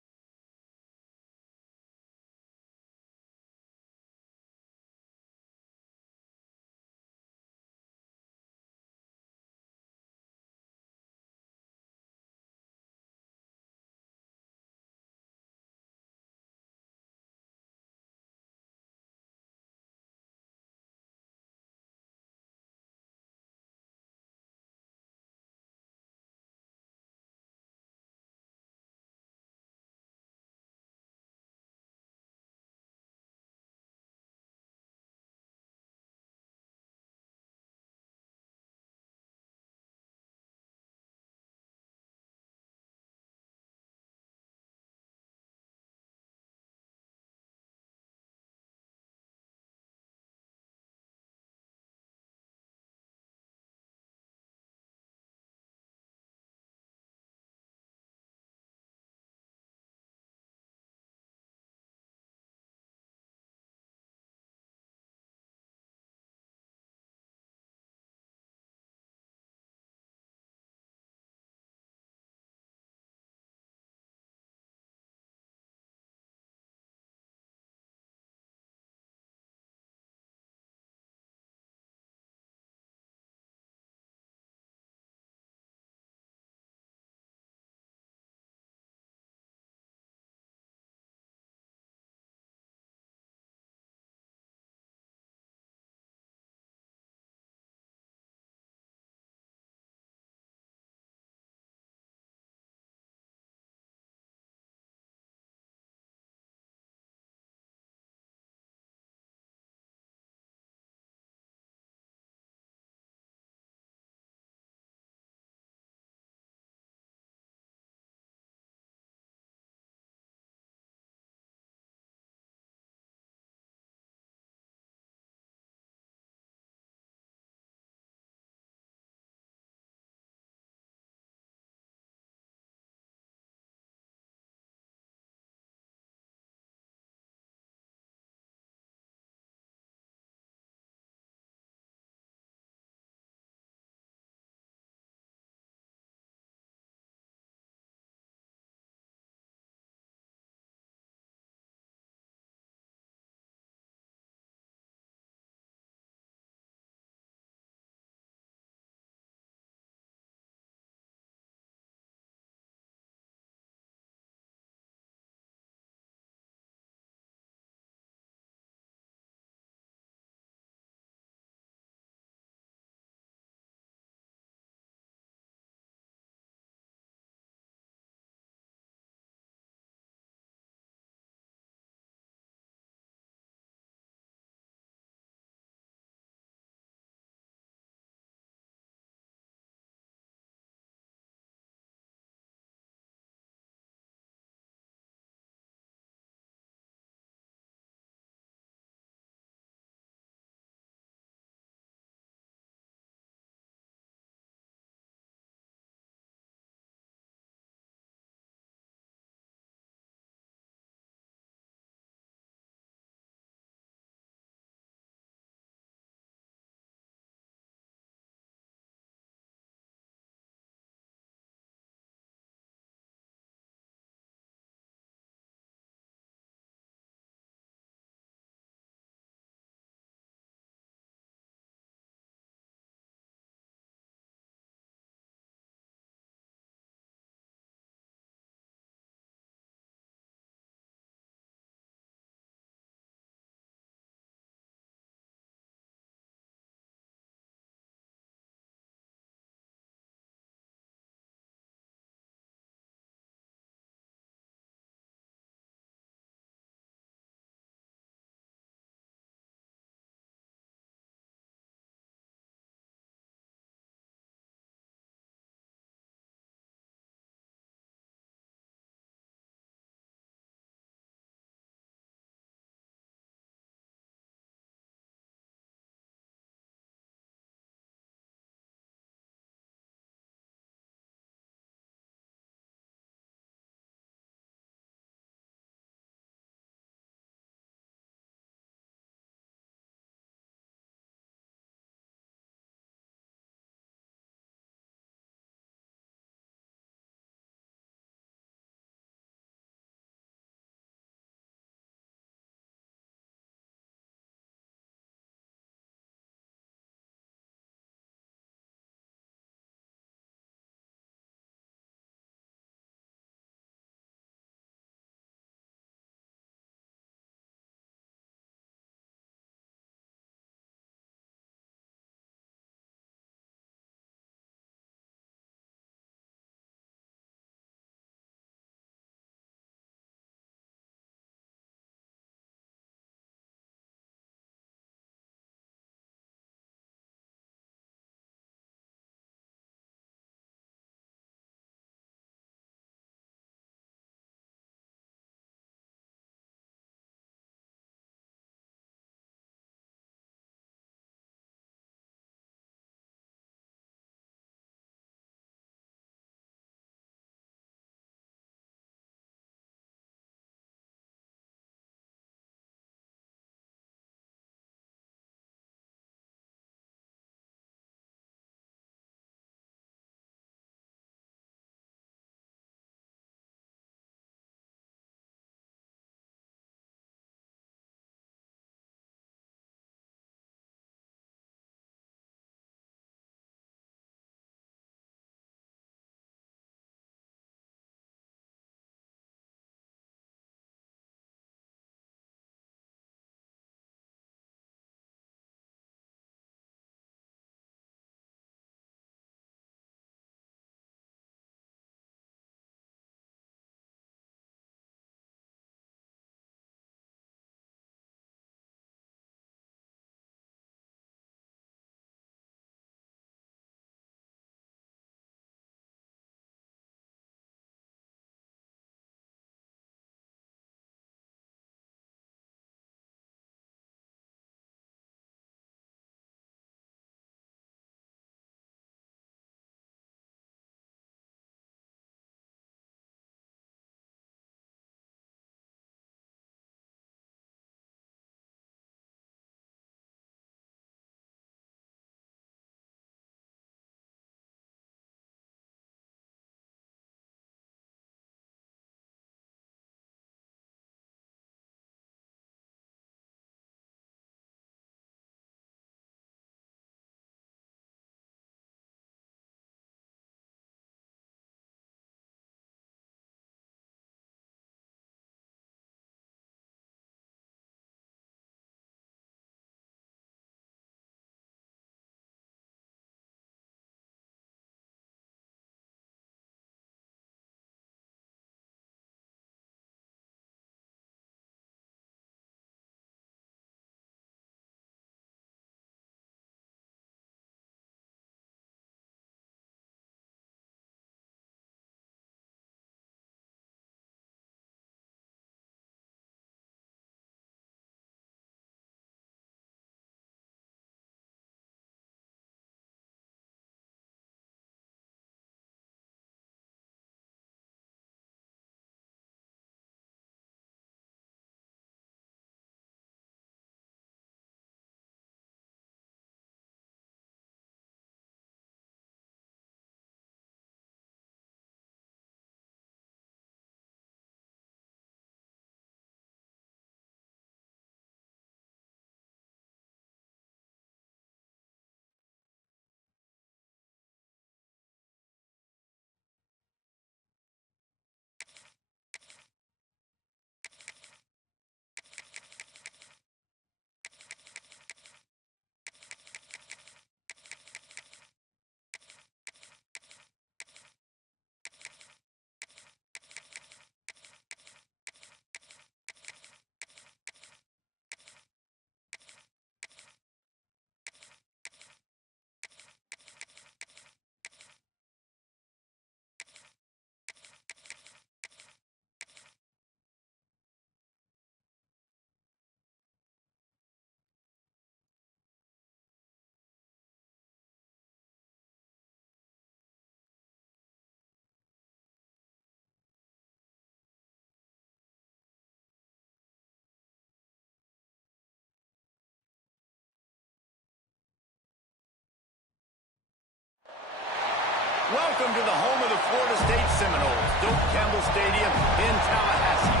Welcome to the home of the Florida State Seminoles, Doak Campbell Stadium in Tallahassee.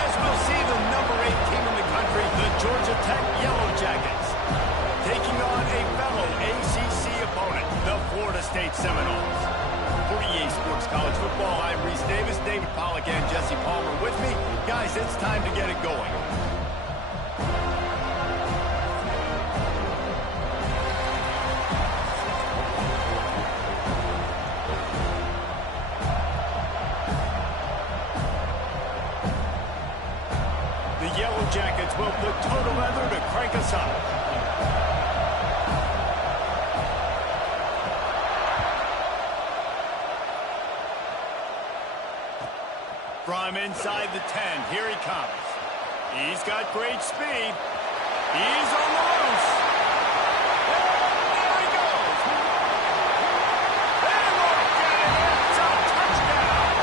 As we'll see the number 8 team in the country, the Georgia Tech Yellow Jackets, taking on a fellow ACC opponent, the Florida State Seminoles. For EA Sports College Football, I'm Reese Davis, David Pollack, and Jesse Palmer with me. Guys, it's time to get it going. The Yellow Jackets will put total leather to crank us up. From inside the 10, here he comes. He's got great speed. He's on the loose. There he goes. They won't get it. It's a touchdown.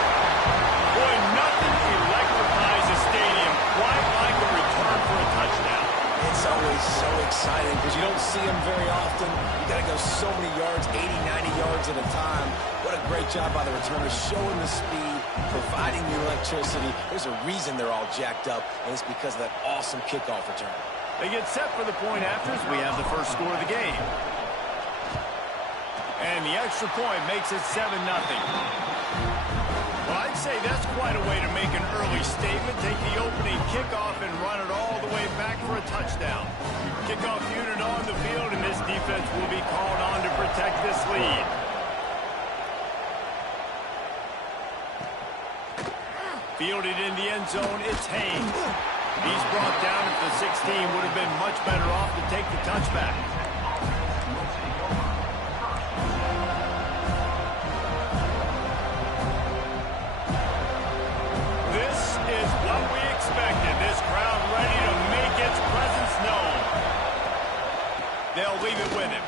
Boy, nothing electrifies a stadium quite like a return for a touchdown. It's always so exciting because you don't see them very often. You got to go so many yards, 80, 90 yards at a time. What a great job by the returners, showing the speed, providing the electricity. There's a reason they're all jacked up, and it's because of that awesome kickoff return. They get set for the point afters. We have the first score of the game. And the extra point makes it 7-0. Well, I'd say that's quite a way to make an early statement. Take the opening kickoff and run it all the way back for a touchdown. Kickoff unit on the field, and this defense will be called on to protect this lead. Fielded in the end zone, it's Haynes. He's brought down at the 16. Would have been much better off to take the touchback. This is what we expected. This crowd ready to make its presence known. They'll leave it with him.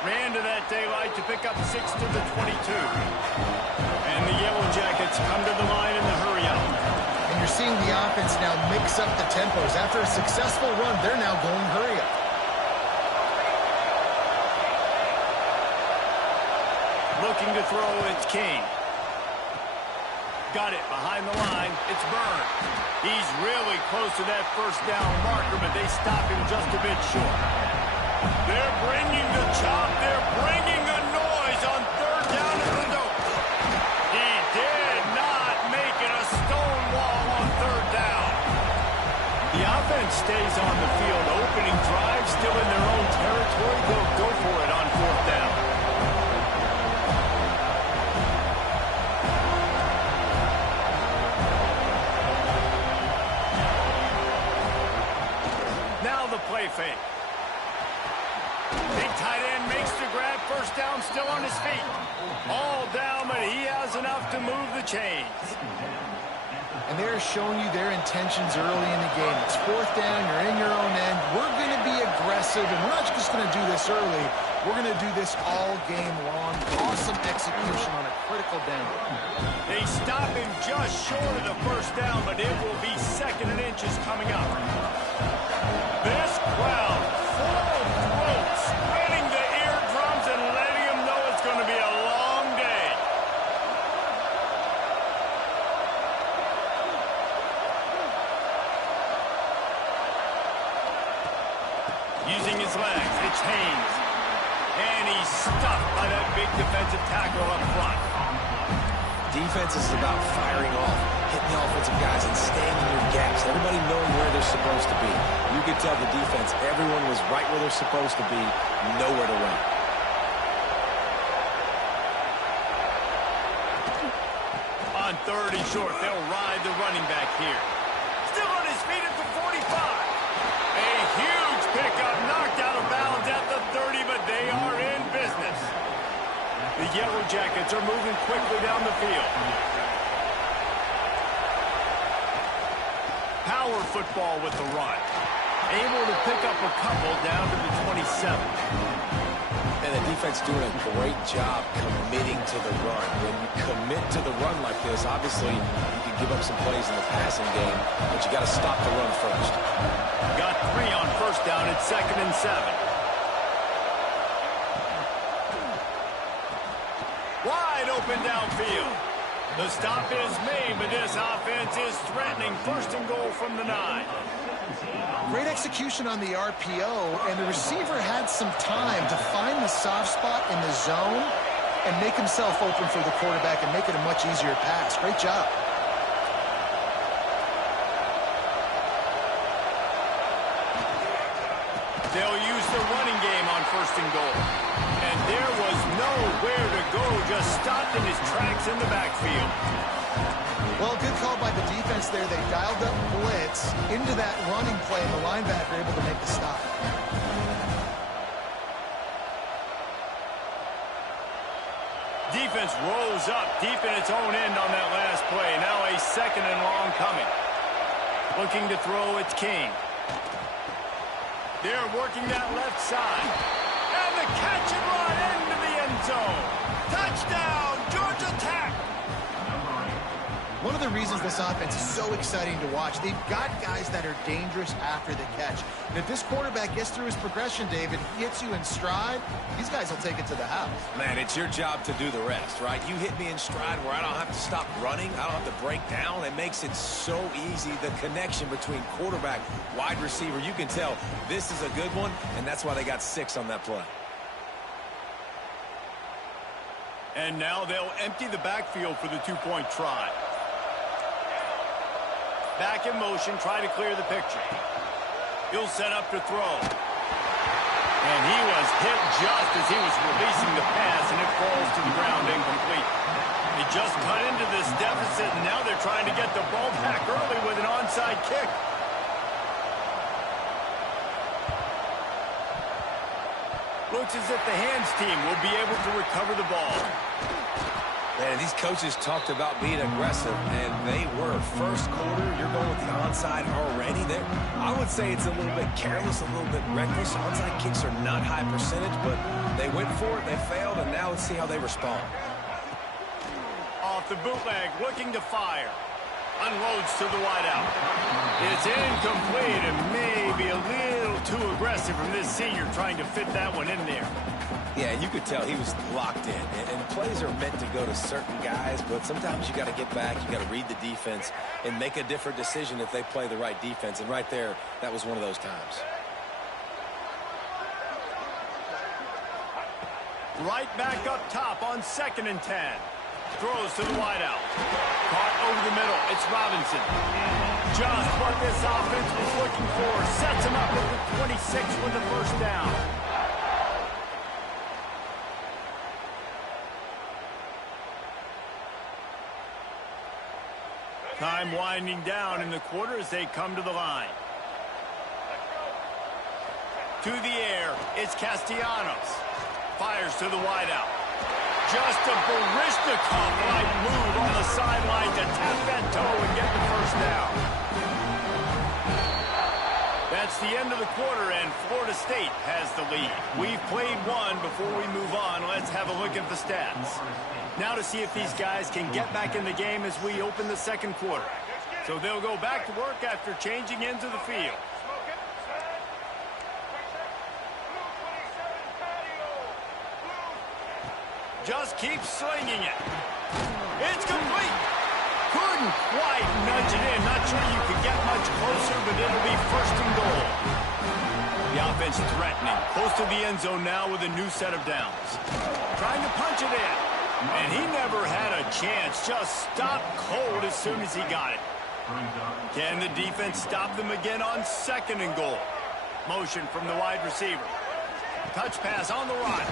Ran to that daylight to pick up 6 to the 22. And the Yellow Jackets come to the line in the hurry-up. And you're seeing the offense now mix up the tempos. After a successful run, they're now going hurry-up. Looking to throw, it's King. Got it behind the line. It's Byrne. He's really close to that first down marker, but they stop him just a bit short. They're bringing the chop. They're bringing the noise on third down at the Doak. He did not make it a stone wall on third down. The offense stays on the field. Opening drive, still in their own territory. They'll go for it on fourth down. Now the play fake. Big tight end makes the grab. First down, still on his feet. All down, but he has enough to move the chains. And they're showing you their intentions early in the game. It's fourth down. You're in your own end. We're going to be aggressive, and we're not just going to do this early. We're going to do this all game long. Awesome execution on a critical down. They stop him just short of the first down, but it will be second and inches coming up. This crowd full throat, spreading the eardrums and letting them know it's going to be a long day. Using his legs, it's Haynes. And he's stuffed by that big defensive tackle up front. Defense is about firing off, hitting the offensive guys, and staying in your gaps. Everybody knowing where they're supposed to be. You could tell the defense, everyone was right where they're supposed to be, nowhere to run. On third and short, they'll ride the running back here. Still on his feet at the 45. A huge pickup, knocked out of bounds at the 30, but they are in business. The Yellow Jackets are moving quickly down the field. Power football with the run. Able to pick up a couple down to the 27. And the defense doing a great job committing to the run. When you commit to the run like this, obviously you can give up some plays in the passing game, but you got to stop the run first. Got 3 on first down at 2nd and 7. open downfield. The stop is made, but this offense is threatening. First and goal from the 9. Great execution on the RPO, and the receiver had some time to find the soft spot in the zone and make himself open for the quarterback and make it a much easier pass. Great job. They'll use the running game on first and goal. And there was nowhere to go, just stopped in his tracks in the backfield. Well, good call by the defense there. They dialed up blitz into that running play, and the linebacker able to make the stop. Defense rose up deep in its own end on that last play. Now a second and long coming. Looking to throw, it's King. They're working that left side. And the catch and run into the end zone. Touchdown, Georgia Tech. One of the reasons this offense is so exciting to watch, they've got guys that are dangerous after the catch. And if this quarterback gets through his progression, David, hits you in stride, these guys will take it to the house. Man, it's your job to do the rest, right? You hit me in stride where I don't have to stop running. I don't have to break down. It makes it so easy. The connection between quarterback, wide receiver, you can tell this is a good one, and that's why they got 6 on that play. And now they'll empty the backfield for the two-point try. Back in motion, try to clear the picture. He'll set up to throw. And he was hit just as he was releasing the pass, and it falls to the ground incomplete. They just cut into this deficit, and now they're trying to get the ball back early with an onside kick. Looks as if the hands team will be able to recover the ball. Man, these coaches talked about being aggressive, and they were. First quarter, you're going with the onside already. I would say it's a little bit careless, a little bit reckless. Onside kicks are not high percentage, but they went for it, they failed, and now let's see how they respond. Off the bootleg, looking to fire. Unloads to the wideout. It's incomplete and maybe a little too aggressive from this senior trying to fit that one in there. Yeah, you could tell he was locked in. And plays are meant to go to certain guys, but sometimes you got to get back, you got to read the defense, and make a different decision if they play the right defense. And right there, that was one of those times. Right back up top on 2nd and 10. Throws to the wideout. Caught over the middle. It's Robinson. Just what this offense was looking for. Sets him up at the 26 with the first down. Time winding down in the quarter as they come to the line. To the air, it's Castellanos. Fires to the wideout. Just a Baryshnikov-like move on the sideline to tap that toe and get the first down. That's the end of the quarter, and Florida State has the lead. We've played one. Before we move on, let's have a look at the stats. Now to see if these guys can get back in the game as we open the second quarter. So they'll go back to work after changing into the field. Just keep slinging it. It's complete. Couldn't quite nudge it in. Not sure you could get much closer, but it'll be first and goal. The offense threatening. Close to the end zone now with a new set of downs. Trying to punch it in. And he never had a chance. Just stopped cold as soon as he got it. Can the defense stop them again on 2nd and goal? Motion from the wide receiver. Touch pass on the right.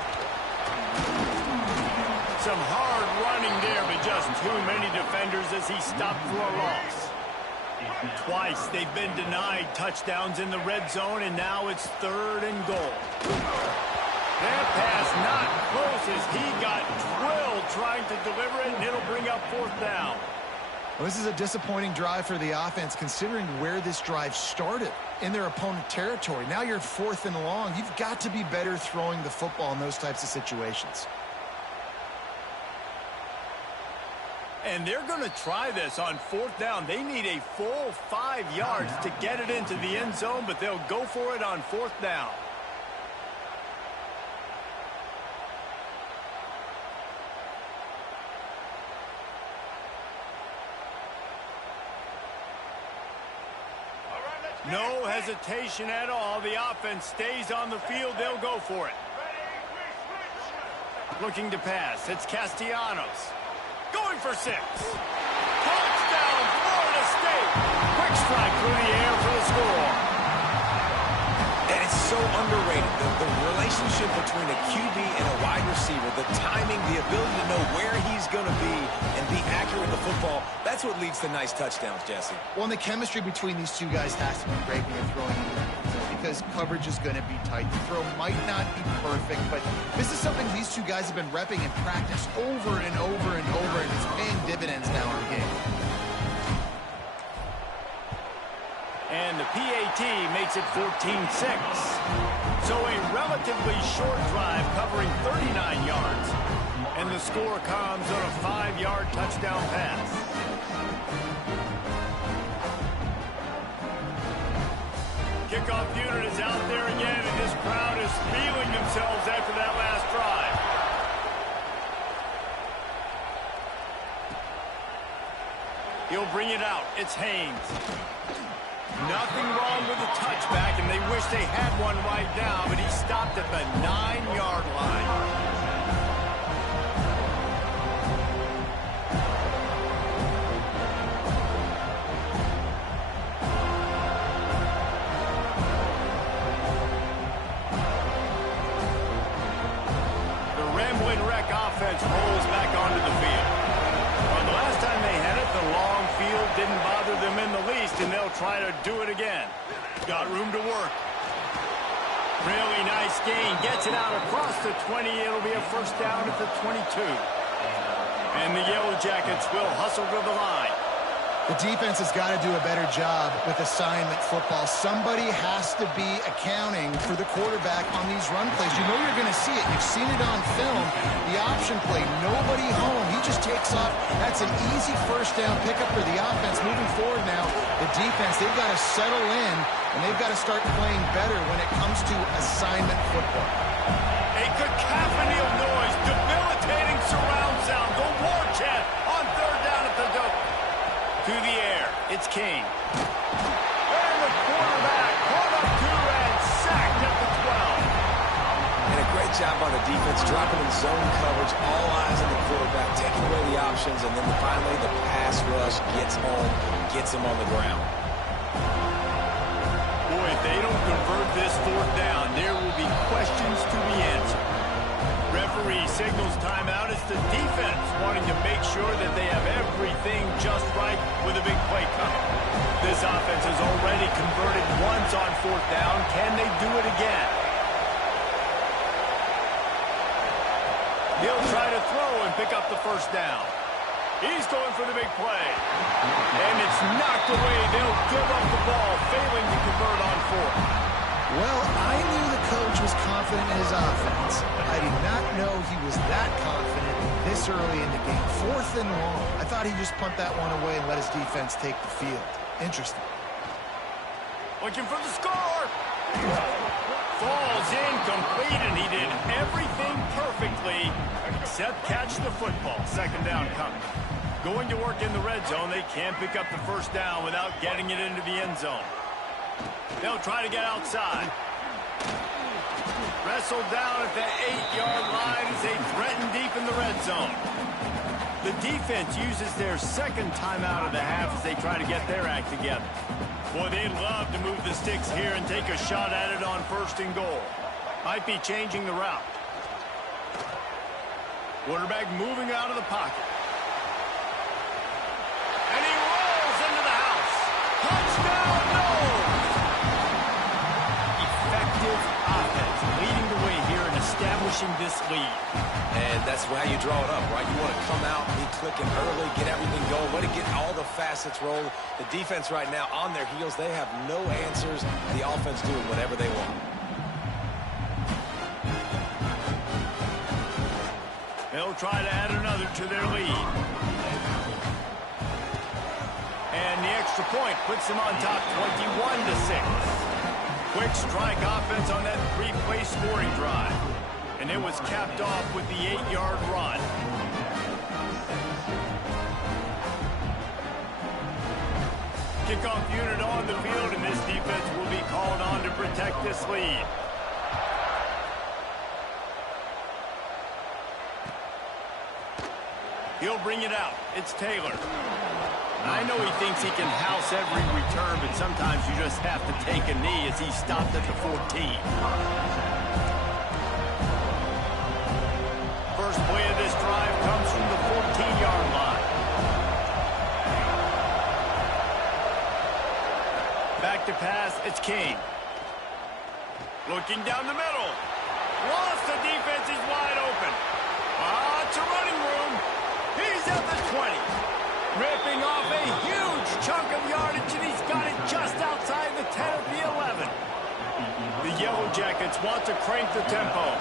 Some hard running there, but just too many defenders as he stopped for a loss. Twice they've been denied touchdowns in the red zone, and now it's 3rd and goal. That pass not close as he got drilled trying to deliver it, and it'll bring up 4th down. Well, this is a disappointing drive for the offense, considering where this drive started in their opponent territory. Now you're 4th and long. You've got to be better throwing the football in those types of situations. And they're going to try this on 4th down. They need a full 5 yards to get it into the end zone, but they'll go for it on 4th down. No hesitation at all. The offense stays on the field. They'll go for it. Looking to pass. It's Castellanos. Going for 6. Touchdown, Florida State. Quick strike through the air for the score. And it's so underrated. The relationship between a QB and a wide receiver, the timing, the ability to know where he's going to be and be accurate with the football, that's what leads to nice touchdowns, Jesse. Well, and the chemistry between these two guys has to be great when you're throwing into the zone because coverage is going to be tight. The throw might not be perfect, but this is something these two guys have been repping in practice over and over and over, and it's paying dividends now in the game. And the PAT makes it 14-6. So a relatively short drive covering 39 yards. And the score comes on a 5-yard touchdown pass. Kickoff unit is out there again, and this crowd is feeling themselves after that last drive. He'll bring it out. It's Haynes. Nothing wrong with the touchback, and they wish they had one right now, but he stopped at the 9-yard line. The Ramblin' Wreck offense rolls back onto the field. Well, the last time they had it, the long field didn't bother them in the least, and they'll try to do it again. Got room to work. Really nice gain. Gets it out across the 20. It'll be a first down at the 22. And the Yellow Jackets will hustle to the line. The defense has got to do a better job with assignment football. Somebody has to be accounting for the quarterback on these run plays. You know you're going to see it. You've seen it on film. The option play, nobody home. He just takes off. That's an easy first down pickup for the offense. Moving forward now, the defense, they've got to settle in, and they've got to start playing better when it comes to assignment football. A cacophony of noise, debilitating surround sound. The war chant on third down at the dope. To the air, it's King. And the quarterback caught up to and sacked at the 12. And a great job by the defense, dropping in zone coverage, all eyes on the quarterback, taking away the options, and then finally the pass rush gets home, gets him on the ground. Boy, if they don't convert this fourth down, there will be questions to be answered. Referee signals timeout. It's the defense wanting to make sure that they have everything just right with a big play coming. This offense has already converted once on fourth down. Can they do it again? He'll try to throw and pick up the first down. He's going for the big play. And it's knocked away. They'll give up the ball, failing to convert on fourth. Well, I knew the coach was confident in his offense. I did not know he was that confident this early in the game. 4th and long. I thought he'd just punt that one away and let his defense take the field. Interesting. Looking for the score. Falls incomplete, and he did everything perfectly except catch the football. Second down coming. Going to work in the red zone. They can't pick up the first down without getting it into the end zone. They'll try to get outside. Wrestled down at the 8-yard line as they threaten deep in the red zone. The defense uses their second timeout of the half as they try to get their act together. Boy, they'd love to move the sticks here and take a shot at it on 1st and goal. Might be changing the route. Quarterback moving out of the pocket. And he rolls into the house. Touchdown, no! Effective offense leading the way here and establishing this lead. And that's how you draw it up, right? You want to come out, be clicking early, get everything going, let it get all the facets rolling. The defense right now on their heels, they have no answers. The offense doing whatever they want. They'll try to add another to their lead. And the extra point puts them on top 21-6. Quick strike offense on that 3-play scoring drive. And it was capped off with the 8-yard run. Kickoff unit on the field, and this defense will be called on to protect this lead. He'll bring it out. It's Taylor. I know he thinks he can house every return, but sometimes you just have to take a knee as he stopped at the 14. First play of this drive comes from the 14-yard line. Back to pass, it's King. Looking down the middle. Lost, the defense is wide open. Lots of running room. He's at the 20. Ripping off a huge chunk of yardage, and he's got it just outside the 10 of the 11. The Yellow Jackets want to crank the tempo.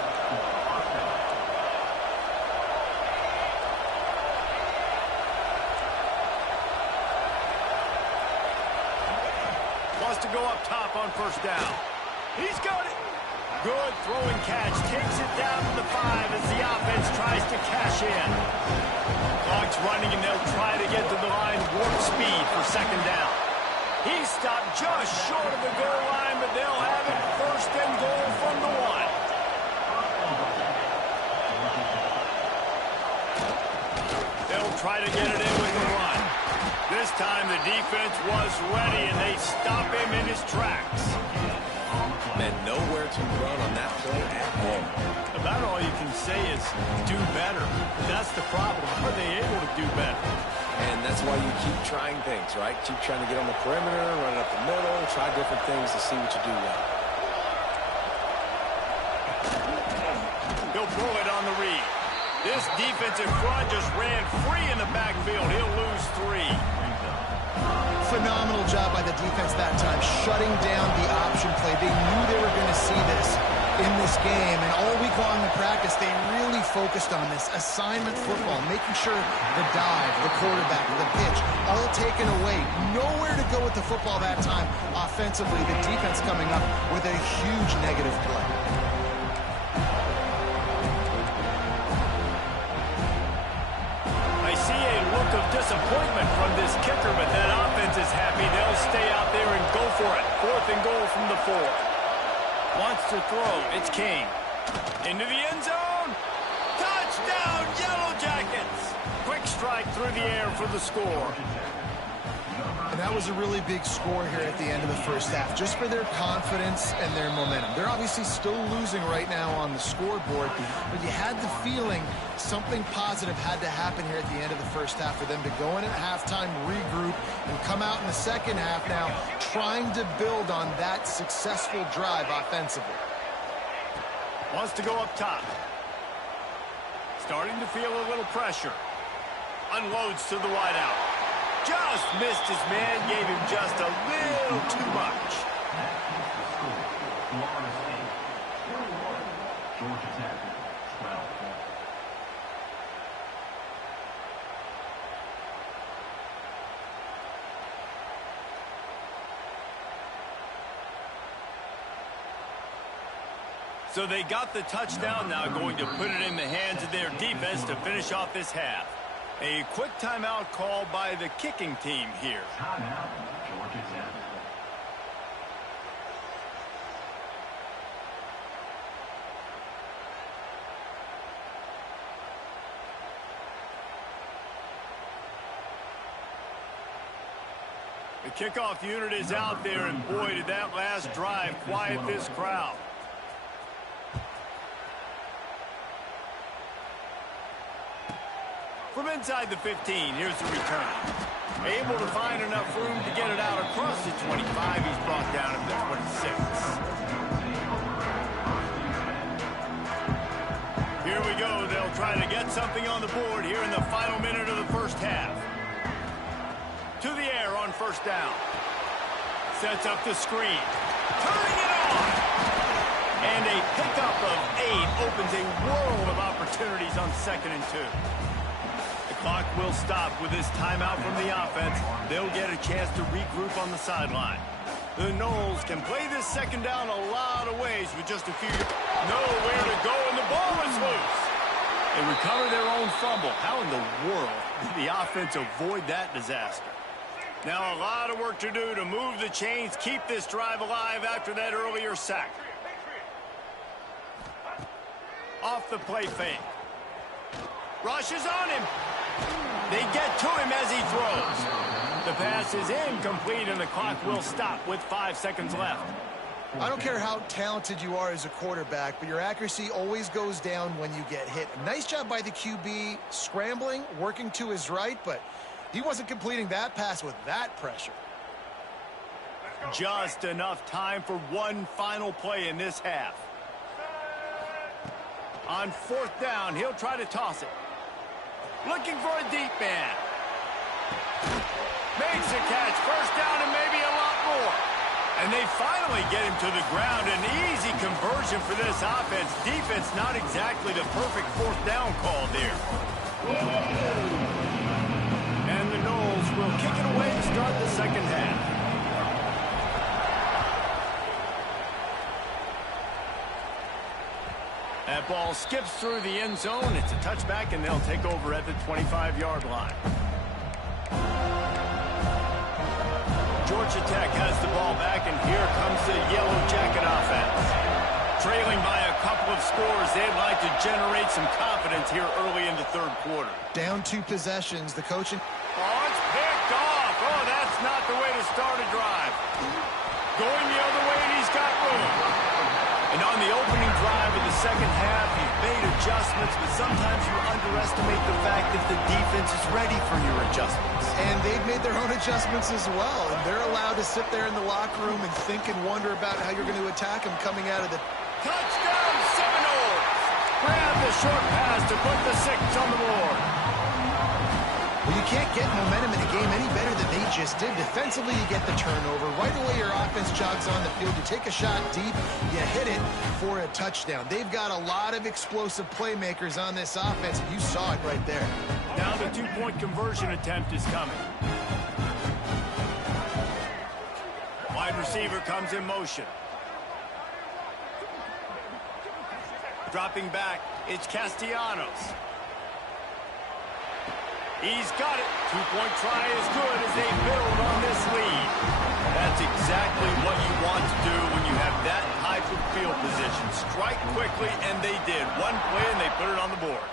Wants to go up top on first down. He's got it. Good throwing catch. Takes it down to the 5 as the offense tries to cash in. Clock's running, and they'll try to get to the line warp speed for second down. He stopped just short of the goal line, but they'll have it first and goal from the 1. They'll try to get it in with the run. This time the defense was ready, and they stop him in his tracks. And nowhere to run on that play at all. About all you can say is do better. That's the problem. Are they able to do better? And that's why you keep trying things, right? Keep trying to get on the perimeter, run it up the middle, try different things to see what you do well. He'll throw it on the read. This defensive front just ran free in the backfield. He'll lose 3. Phenomenal job by the defense that time, shutting down the option play. They knew they were going to see this in this game, and all week long in practice, they really focused on this assignment football, making sure the dive, the quarterback, the pitch, all taken away. Nowhere to go with the football that time offensively. The defense coming up with a huge negative play. I see a look of disappointment from this kicker, but that offense is happy. They'll stay out there and go for it. 4th and goal from the 4. Wants to throw. It's King. Into the end zone. Touchdown, Yellow Jackets. Quick strike through the air for the score. And that was a really big score here at the end of the first half, just for their confidence and their momentum. They're obviously still losing right now on the scoreboard, but you had the feeling something positive had to happen here at the end of the first half for them to go in at halftime, regroup, and come out in the second half now trying to build on that successful drive offensively. Wants to go up top. Starting to feel a little pressure. Unloads to the wideout. Just missed his man, gave him just a little too much. So they got the touchdown, now going to put it in the hands of their defense to finish off this half. A quick timeout called by the kicking team here. Timeout, Georgia Tech. The kickoff unit is out there, and boy, did that last drive quiet this crowd. From inside the 15, here's the return. Able to find enough room to get it out across the 25. He's brought down at the 26. Here we go. They'll try to get something on the board here in the final minute of the first half. To the air on first down. Sets up the screen. Turning it on. And a pickup of 8 opens a world of opportunities on 2nd and 2. Clock will stop with this timeout from the offense. They'll get a chance to regroup on the sideline. The Noles can play this second down a lot of ways with just a few. Nowhere to go, and the ball is loose. They recover their own fumble. How in the world did the offense avoid that disaster? Now a lot of work to do to move the chains, keep this drive alive after that earlier sack. Off the play fake. Rushes on him. They get to him as he throws. The pass is incomplete, and the clock will stop with 5 seconds left. I don't care how talented you are as a quarterback, but your accuracy always goes down when you get hit. Nice job by the QB scrambling, working to his right, but he wasn't completing that pass with that pressure. Just enough time for one final play in this half. On 4th down, he'll try to toss it. Looking for a deep man. Makes a catch. First down and maybe a lot more. And they finally get him to the ground. An easy conversion for this offense. Defense not exactly the perfect 4th down call there. And the Noles will kick it away to start the second half. That ball skips through the end zone. It's a touchback, and they'll take over at the 25-yard line. Georgia Tech has the ball back, and here comes the Yellow Jacket offense. Trailing by a couple of scores, they'd like to generate some confidence here early in the third quarter. Down 2 possessions, the coaching. Oh, it's picked off. Oh, that's not the way to start a drive. Going the other way, and he's got room. And on the opening drive of the second half, you've made adjustments, but sometimes you underestimate the fact that the defense is ready for your adjustments. And they've made their own adjustments as well, and they're allowed to sit there in the locker room and think and wonder about how you're going to attack them coming out of the... Touchdown, Seminoles! Grab the short pass to put the 6 on the board. Well, you can't get momentum in a game any better than they just did. Defensively, you get the turnover. Right away, your offense jogs on the field. You take a shot deep, you hit it for a touchdown. They've got a lot of explosive playmakers on this offense, and you saw it right there. Now the 2-point conversion attempt is coming. Wide receiver comes in motion. Dropping back, it's Castellanos. He's got it. 2-point try is good as they build on this lead. That's exactly what you want to do when you have that type of field position. Strike quickly, and they did. One play, and they put it on the board.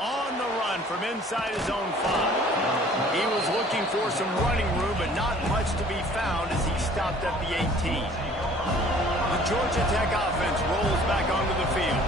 On the run from inside his own 5. He was looking for some running room, but not much to be found as he stopped at the 18. The Georgia Tech offense rolls back onto the field.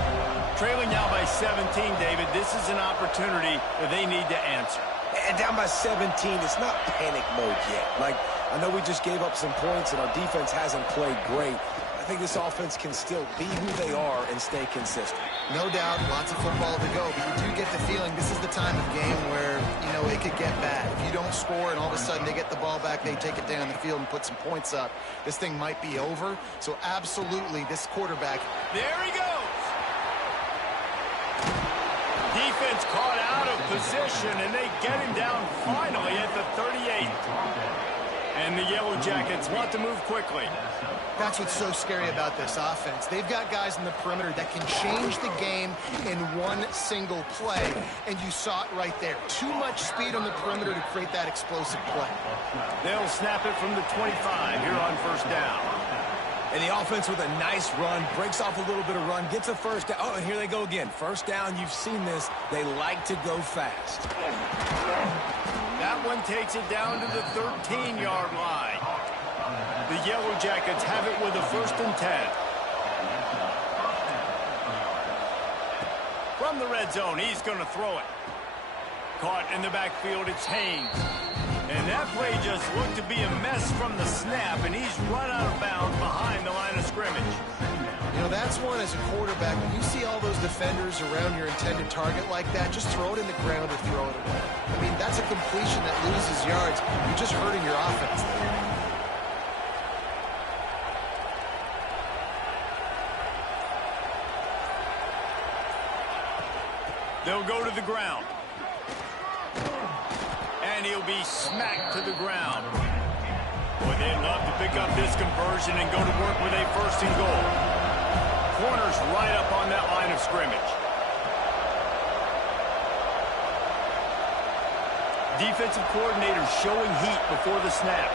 Trailing now by 17, David, this is an opportunity that they need to answer. And down by 17, it's not panic mode yet. Like, I know we just gave up some points and our defense hasn't played great. I think this offense can still be who they are and stay consistent. No doubt, lots of football to go, but you do get the feeling this is the time of game where, you know, it could get bad. If you don't score and all of a sudden they get the ball back, they take it down the field and put some points up, this thing might be over. So absolutely, this quarterback. There he goes. Defense caught out of position, and they get him down finally at the 38. And the Yellow Jackets want to move quickly. That's what's so scary about this offense. They've got guys in the perimeter that can change the game in one single play, and you saw it right there. Too much speed on the perimeter to create that explosive play. They'll snap it from the 25 here on first down. And the offense with a nice run, breaks off a little bit of run, gets a first down. Oh, and here they go again. First down, you've seen this. They like to go fast. That one takes it down to the 13-yard line. The Yellow Jackets have it with a 1st and 10. From the red zone, he's going to throw it. Caught in the backfield, it's Haynes. And that play just looked to be a mess from the snap, and he's run out of bounds behind the line of scrimmage. You know, that's one as a quarterback. When you see all those defenders around your intended target like that, just throw it in the ground or throw it away. I mean, that's a completion that loses yards. You're just hurting your offense there. They'll go to the ground. And he'll be smacked to the ground. Boy, they'd love to pick up this conversion and go to work with a 1st and goal. Corners right up on that line of scrimmage. Defensive coordinator showing heat before the snap.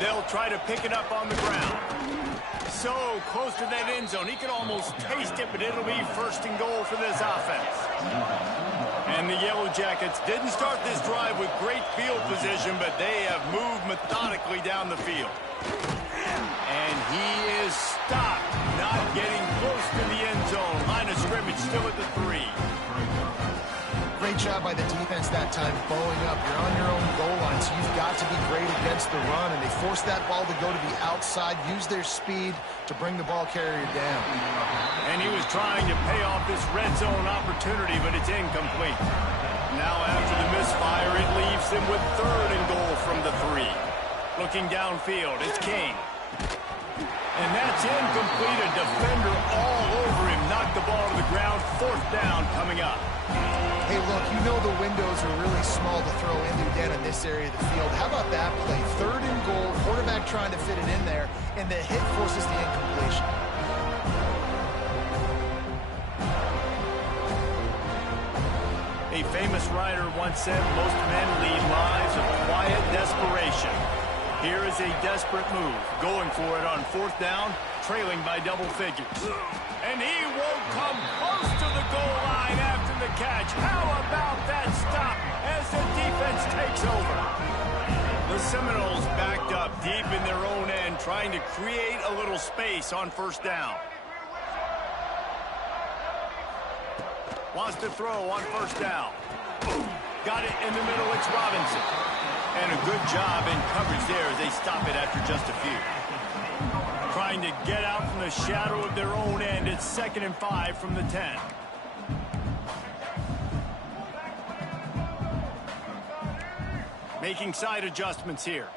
They'll try to pick it up on the ground. So close to that end zone. He can almost taste it, but it'll be first and goal for this offense. And the Yellow Jackets didn't start this drive with great field position, but they have moved methodically down the field. And he is stopped, not getting close to the end zone. Line of scrimmage still at the 3. Great job by the defense that time, bowing up. You're on your own goal line, so you've got to be great against the run, and they forced that ball to go to the outside, use their speed to bring the ball carrier down. And he was trying to pay off this red zone opportunity, but it's incomplete. Now after the misfire, it leaves them with 3rd and goal from the 3. Looking downfield, it's King. And that's incomplete. A defender all over him. Knocked the ball to the ground. 4th down coming up. Hey, look, you know the windows are really small to throw into again in this area of the field. How about that play? 3rd and goal, quarterback trying to fit it in there, and the hit forces the incompletion. A famous writer once said, most men lead lives of quiet desperation. Here is a desperate move, going for it on 4th down, trailing by double figures. And he won't come close to the goal line after the catch. How about that stop as the defense takes over? The Seminoles backed up deep in their own end, trying to create a little space on 1st down. Wants to throw on 1st down. Got it in the middle, it's Robinson. And a good job in coverage there as they stop it after just a few. Trying to get out from the shadow of their own end. It's 2nd and 5 from the 10. Making side adjustments here.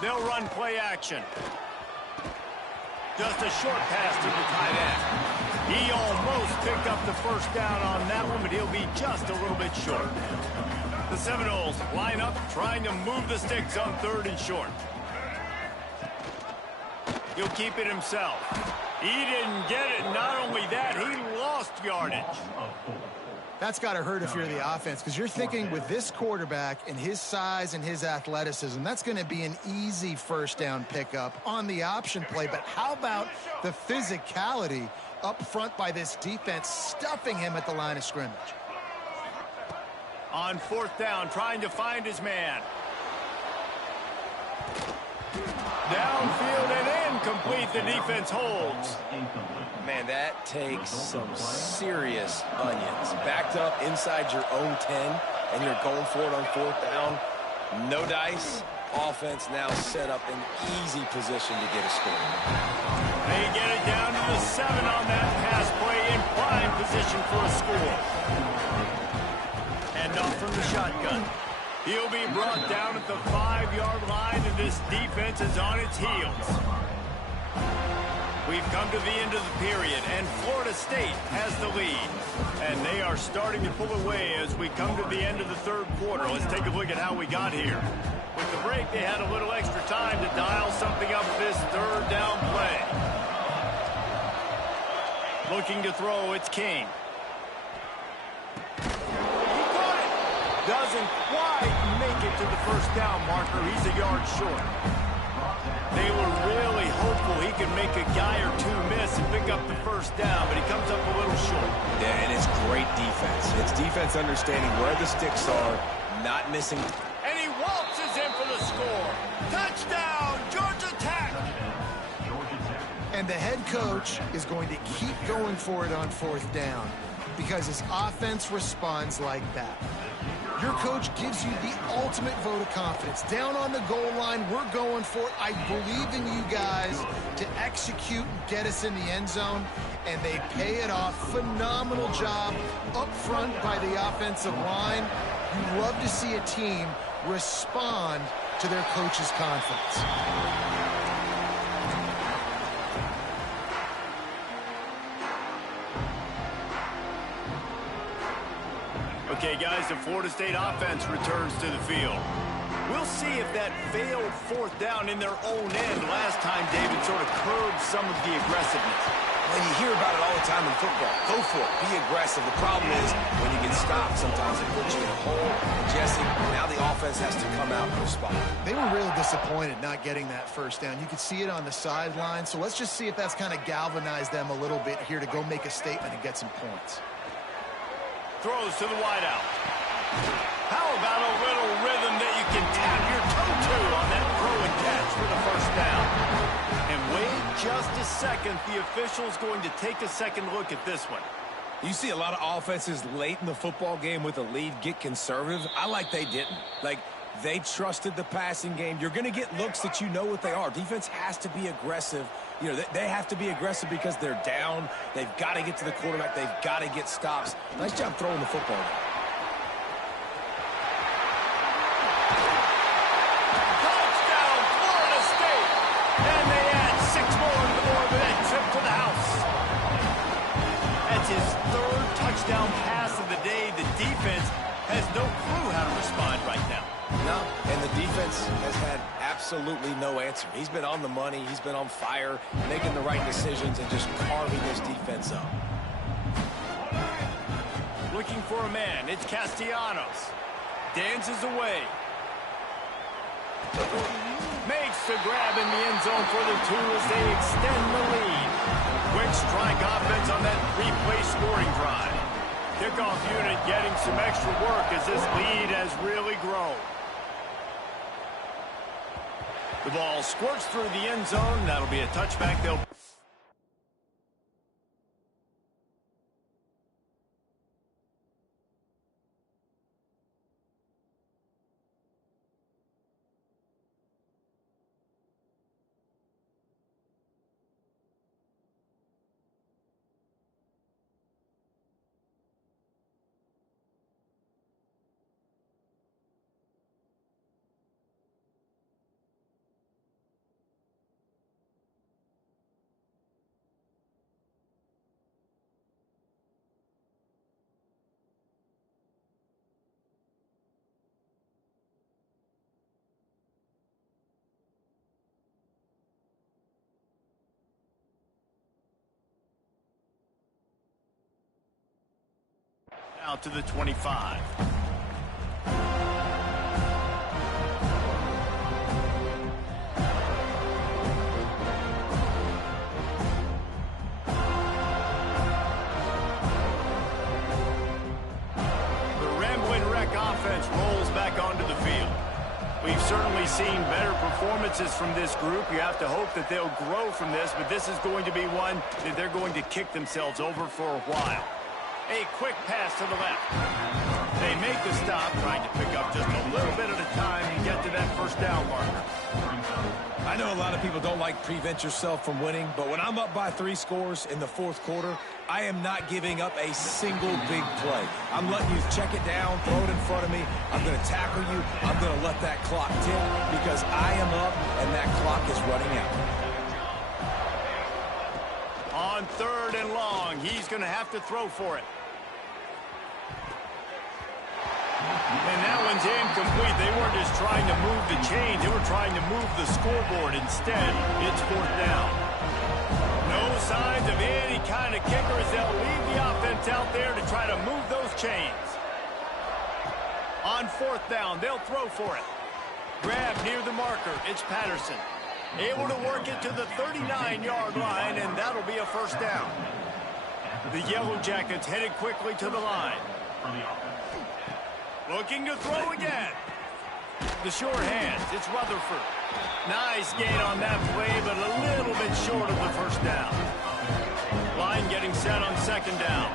They'll run play action. Just a short pass to the tight end. He almost picked up the 1st down on that one, but he'll be just a little bit short. The Seminoles line up, trying to move the sticks on 3rd and short. He'll keep it himself. He didn't get it. Not only that, he lost yardage. That's got to hurt if you're the offense, because you're thinking with this quarterback and his size and his athleticism, that's going to be an easy 1st down pickup on the option play. But how about the physicality up front by this defense, stuffing him at the line of scrimmage? On 4th down, trying to find his man. Downfield and incomplete. The defense holds. Man, that takes some serious onions. Backed up inside your own 10, and you're going for it on 4th down. No dice. Offense now set up in easy position to get a score. They get it down to the 7 on that pass play, in prime position for a score. And off from the shotgun. He'll be brought down at the 5-yard line, and this defense is on its heels. We've come to the end of the period, and Florida State has the lead. And they are starting to pull away as we come to the end of the 3rd quarter. Let's take a look at how we got here. With the break, they had a little extra time to dial something up for this 3rd down play. Looking to throw, it's King. He caught it. Doesn't quite make it to the 1st down marker. He's a yard short. They were really hopeful he could make a guy or two miss and pick up the 1st down, but he comes up a little short. Yeah, and it's great defense. It's defense understanding where the sticks are, not missing. And he waltzes in for the score. Touchdown, Georgia Tech. And the head coach is going to keep going for it on 4th down because his offense responds like that. Your coach gives you the ultimate vote of confidence. Down on the goal line, we're going for it. I believe in you guys to execute and get us in the end zone, and they pay it off. Phenomenal job up front by the offensive line. You love to see a team respond to their coach's confidence. Okay, guys, the Florida State offense returns to the field. We'll see if that failed fourth down in their own end last time, David, sort of curbed some of the aggressiveness. Well, you hear about it all the time in football. Go for it. Be aggressive. The problem is when you get stopped, sometimes it puts you in a hole. And Jesse, now the offense has to come out and respond. They were really disappointed not getting that first down. You could see it on the sideline. So let's just see if that's kind of galvanized them a little bit here to go make a statement and get some points. Throws to the wideout. How about a little rhythm that you can tap your toe to on that throw and catch for the first down? And wait just a second. The official's going to take a second look at this one. You see a lot of offenses late in the football game with a lead get conservative. I like they didn't. Like, they trusted the passing game. You're going to get looks that you know what they are. Defense has to be aggressive. You know, they have to be aggressive because they're down. They've got to get to the quarterback. They've got to get stops. Nice job throwing the football. Touchdown, Florida State! And they add 6 more to the board with that trip to the house. That's his third touchdown pass of the day. The defense has no clue how to respond right now. No, and the defense has had absolutely no answer. He's been on the money. He's been on fire, making the right decisions and just carving this defense up. Looking for a man. It's Castellanos. Dances away. Makes the grab in the end zone for the 2 as they extend the lead. Quick strike offense on that 3-play scoring drive. Kickoff unit getting some extra work as this lead has really grown. The ball squirts through the end zone. That'll be a touchback. They'll out to the 25. Offense rolls back onto the field. We've certainly seen better performances from this group. You have to hope that they'll grow from this, but this is going to be one that they're going to kick themselves over for a while. A quick pass to the left. They make the stop, trying to pick up just a little bit at a time and get to that first down marker. I know a lot of people don't like prevent yourself from winning, but when I'm up by 3 scores in the fourth quarter, I am not giving up a single big play. I'm letting you check it down, throw it in front of me. I'm going to tackle you. I'm going to let that clock tick because I am up and that clock is running out. On 3rd and long, he's going to have to throw for it. And that one's incomplete. They weren't just trying to move the chains. They were trying to move the scoreboard instead. It's 4th down. No signs of any kind of kicker as they'll leave the offense out there to try to move those chains. On 4th down, they'll throw for it. Grab near the marker. It's Patterson. Able to work it to the 39-yard line, and that'll be a first down. The Yellow Jackets headed quickly to the line. Looking to throw again. The short hands. It's Rutherford. Nice gain on that play, but a little bit short of the first down. Line getting set on 2nd down.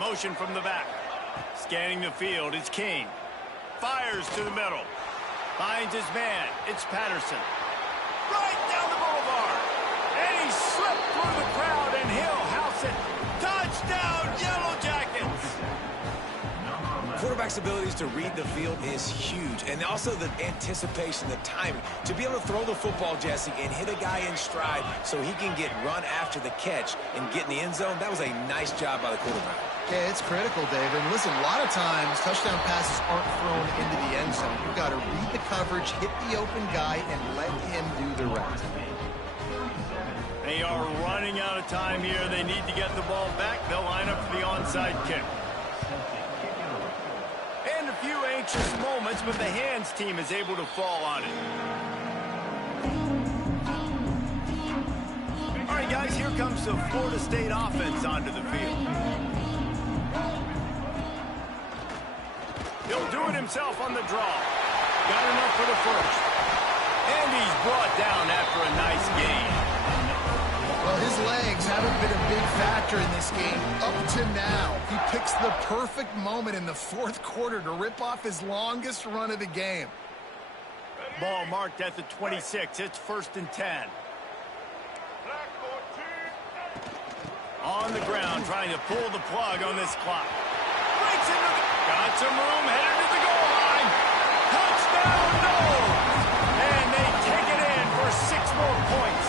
Motion from the back. Scanning the field. It's King. Fires to the middle. Finds his man. It's Patterson. Right down the boulevard. And he slipped through the crowd, and he'll house it. Touchdown, Yellow Jackets! Quarterback's abilities to read the field is huge, and also the anticipation, the timing. To be able to throw the football, Jesse, and hit a guy in stride so he can get run after the catch and get in the end zone, that was a nice job by the quarterback. Yeah, it's critical, David. And listen, a lot of times touchdown passes aren't thrown into the end zone. You've got to read the coverage, hit the open guy, and let him do the rest. They are running out of time here. They need to get the ball back. They'll line up for the onside kick. And a few anxious moments, but the hands team is able to fall on it. All right, guys, here comes the Florida State offense onto the field. He'll do it himself on the draw. Got enough for the first. And he's brought down after a nice gain. Well, his legs haven't been a big factor in this game up to now. He picks the perfect moment in the fourth quarter to rip off his longest run of the game. Ball marked at the 26. It's 1st and 10. On the ground, trying to pull the plug on this clock. Breaks into the... Got some room, headed to the goal line. Touchdown, no! And they take it in for 6 more points.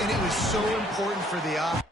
And it was so important for the offense.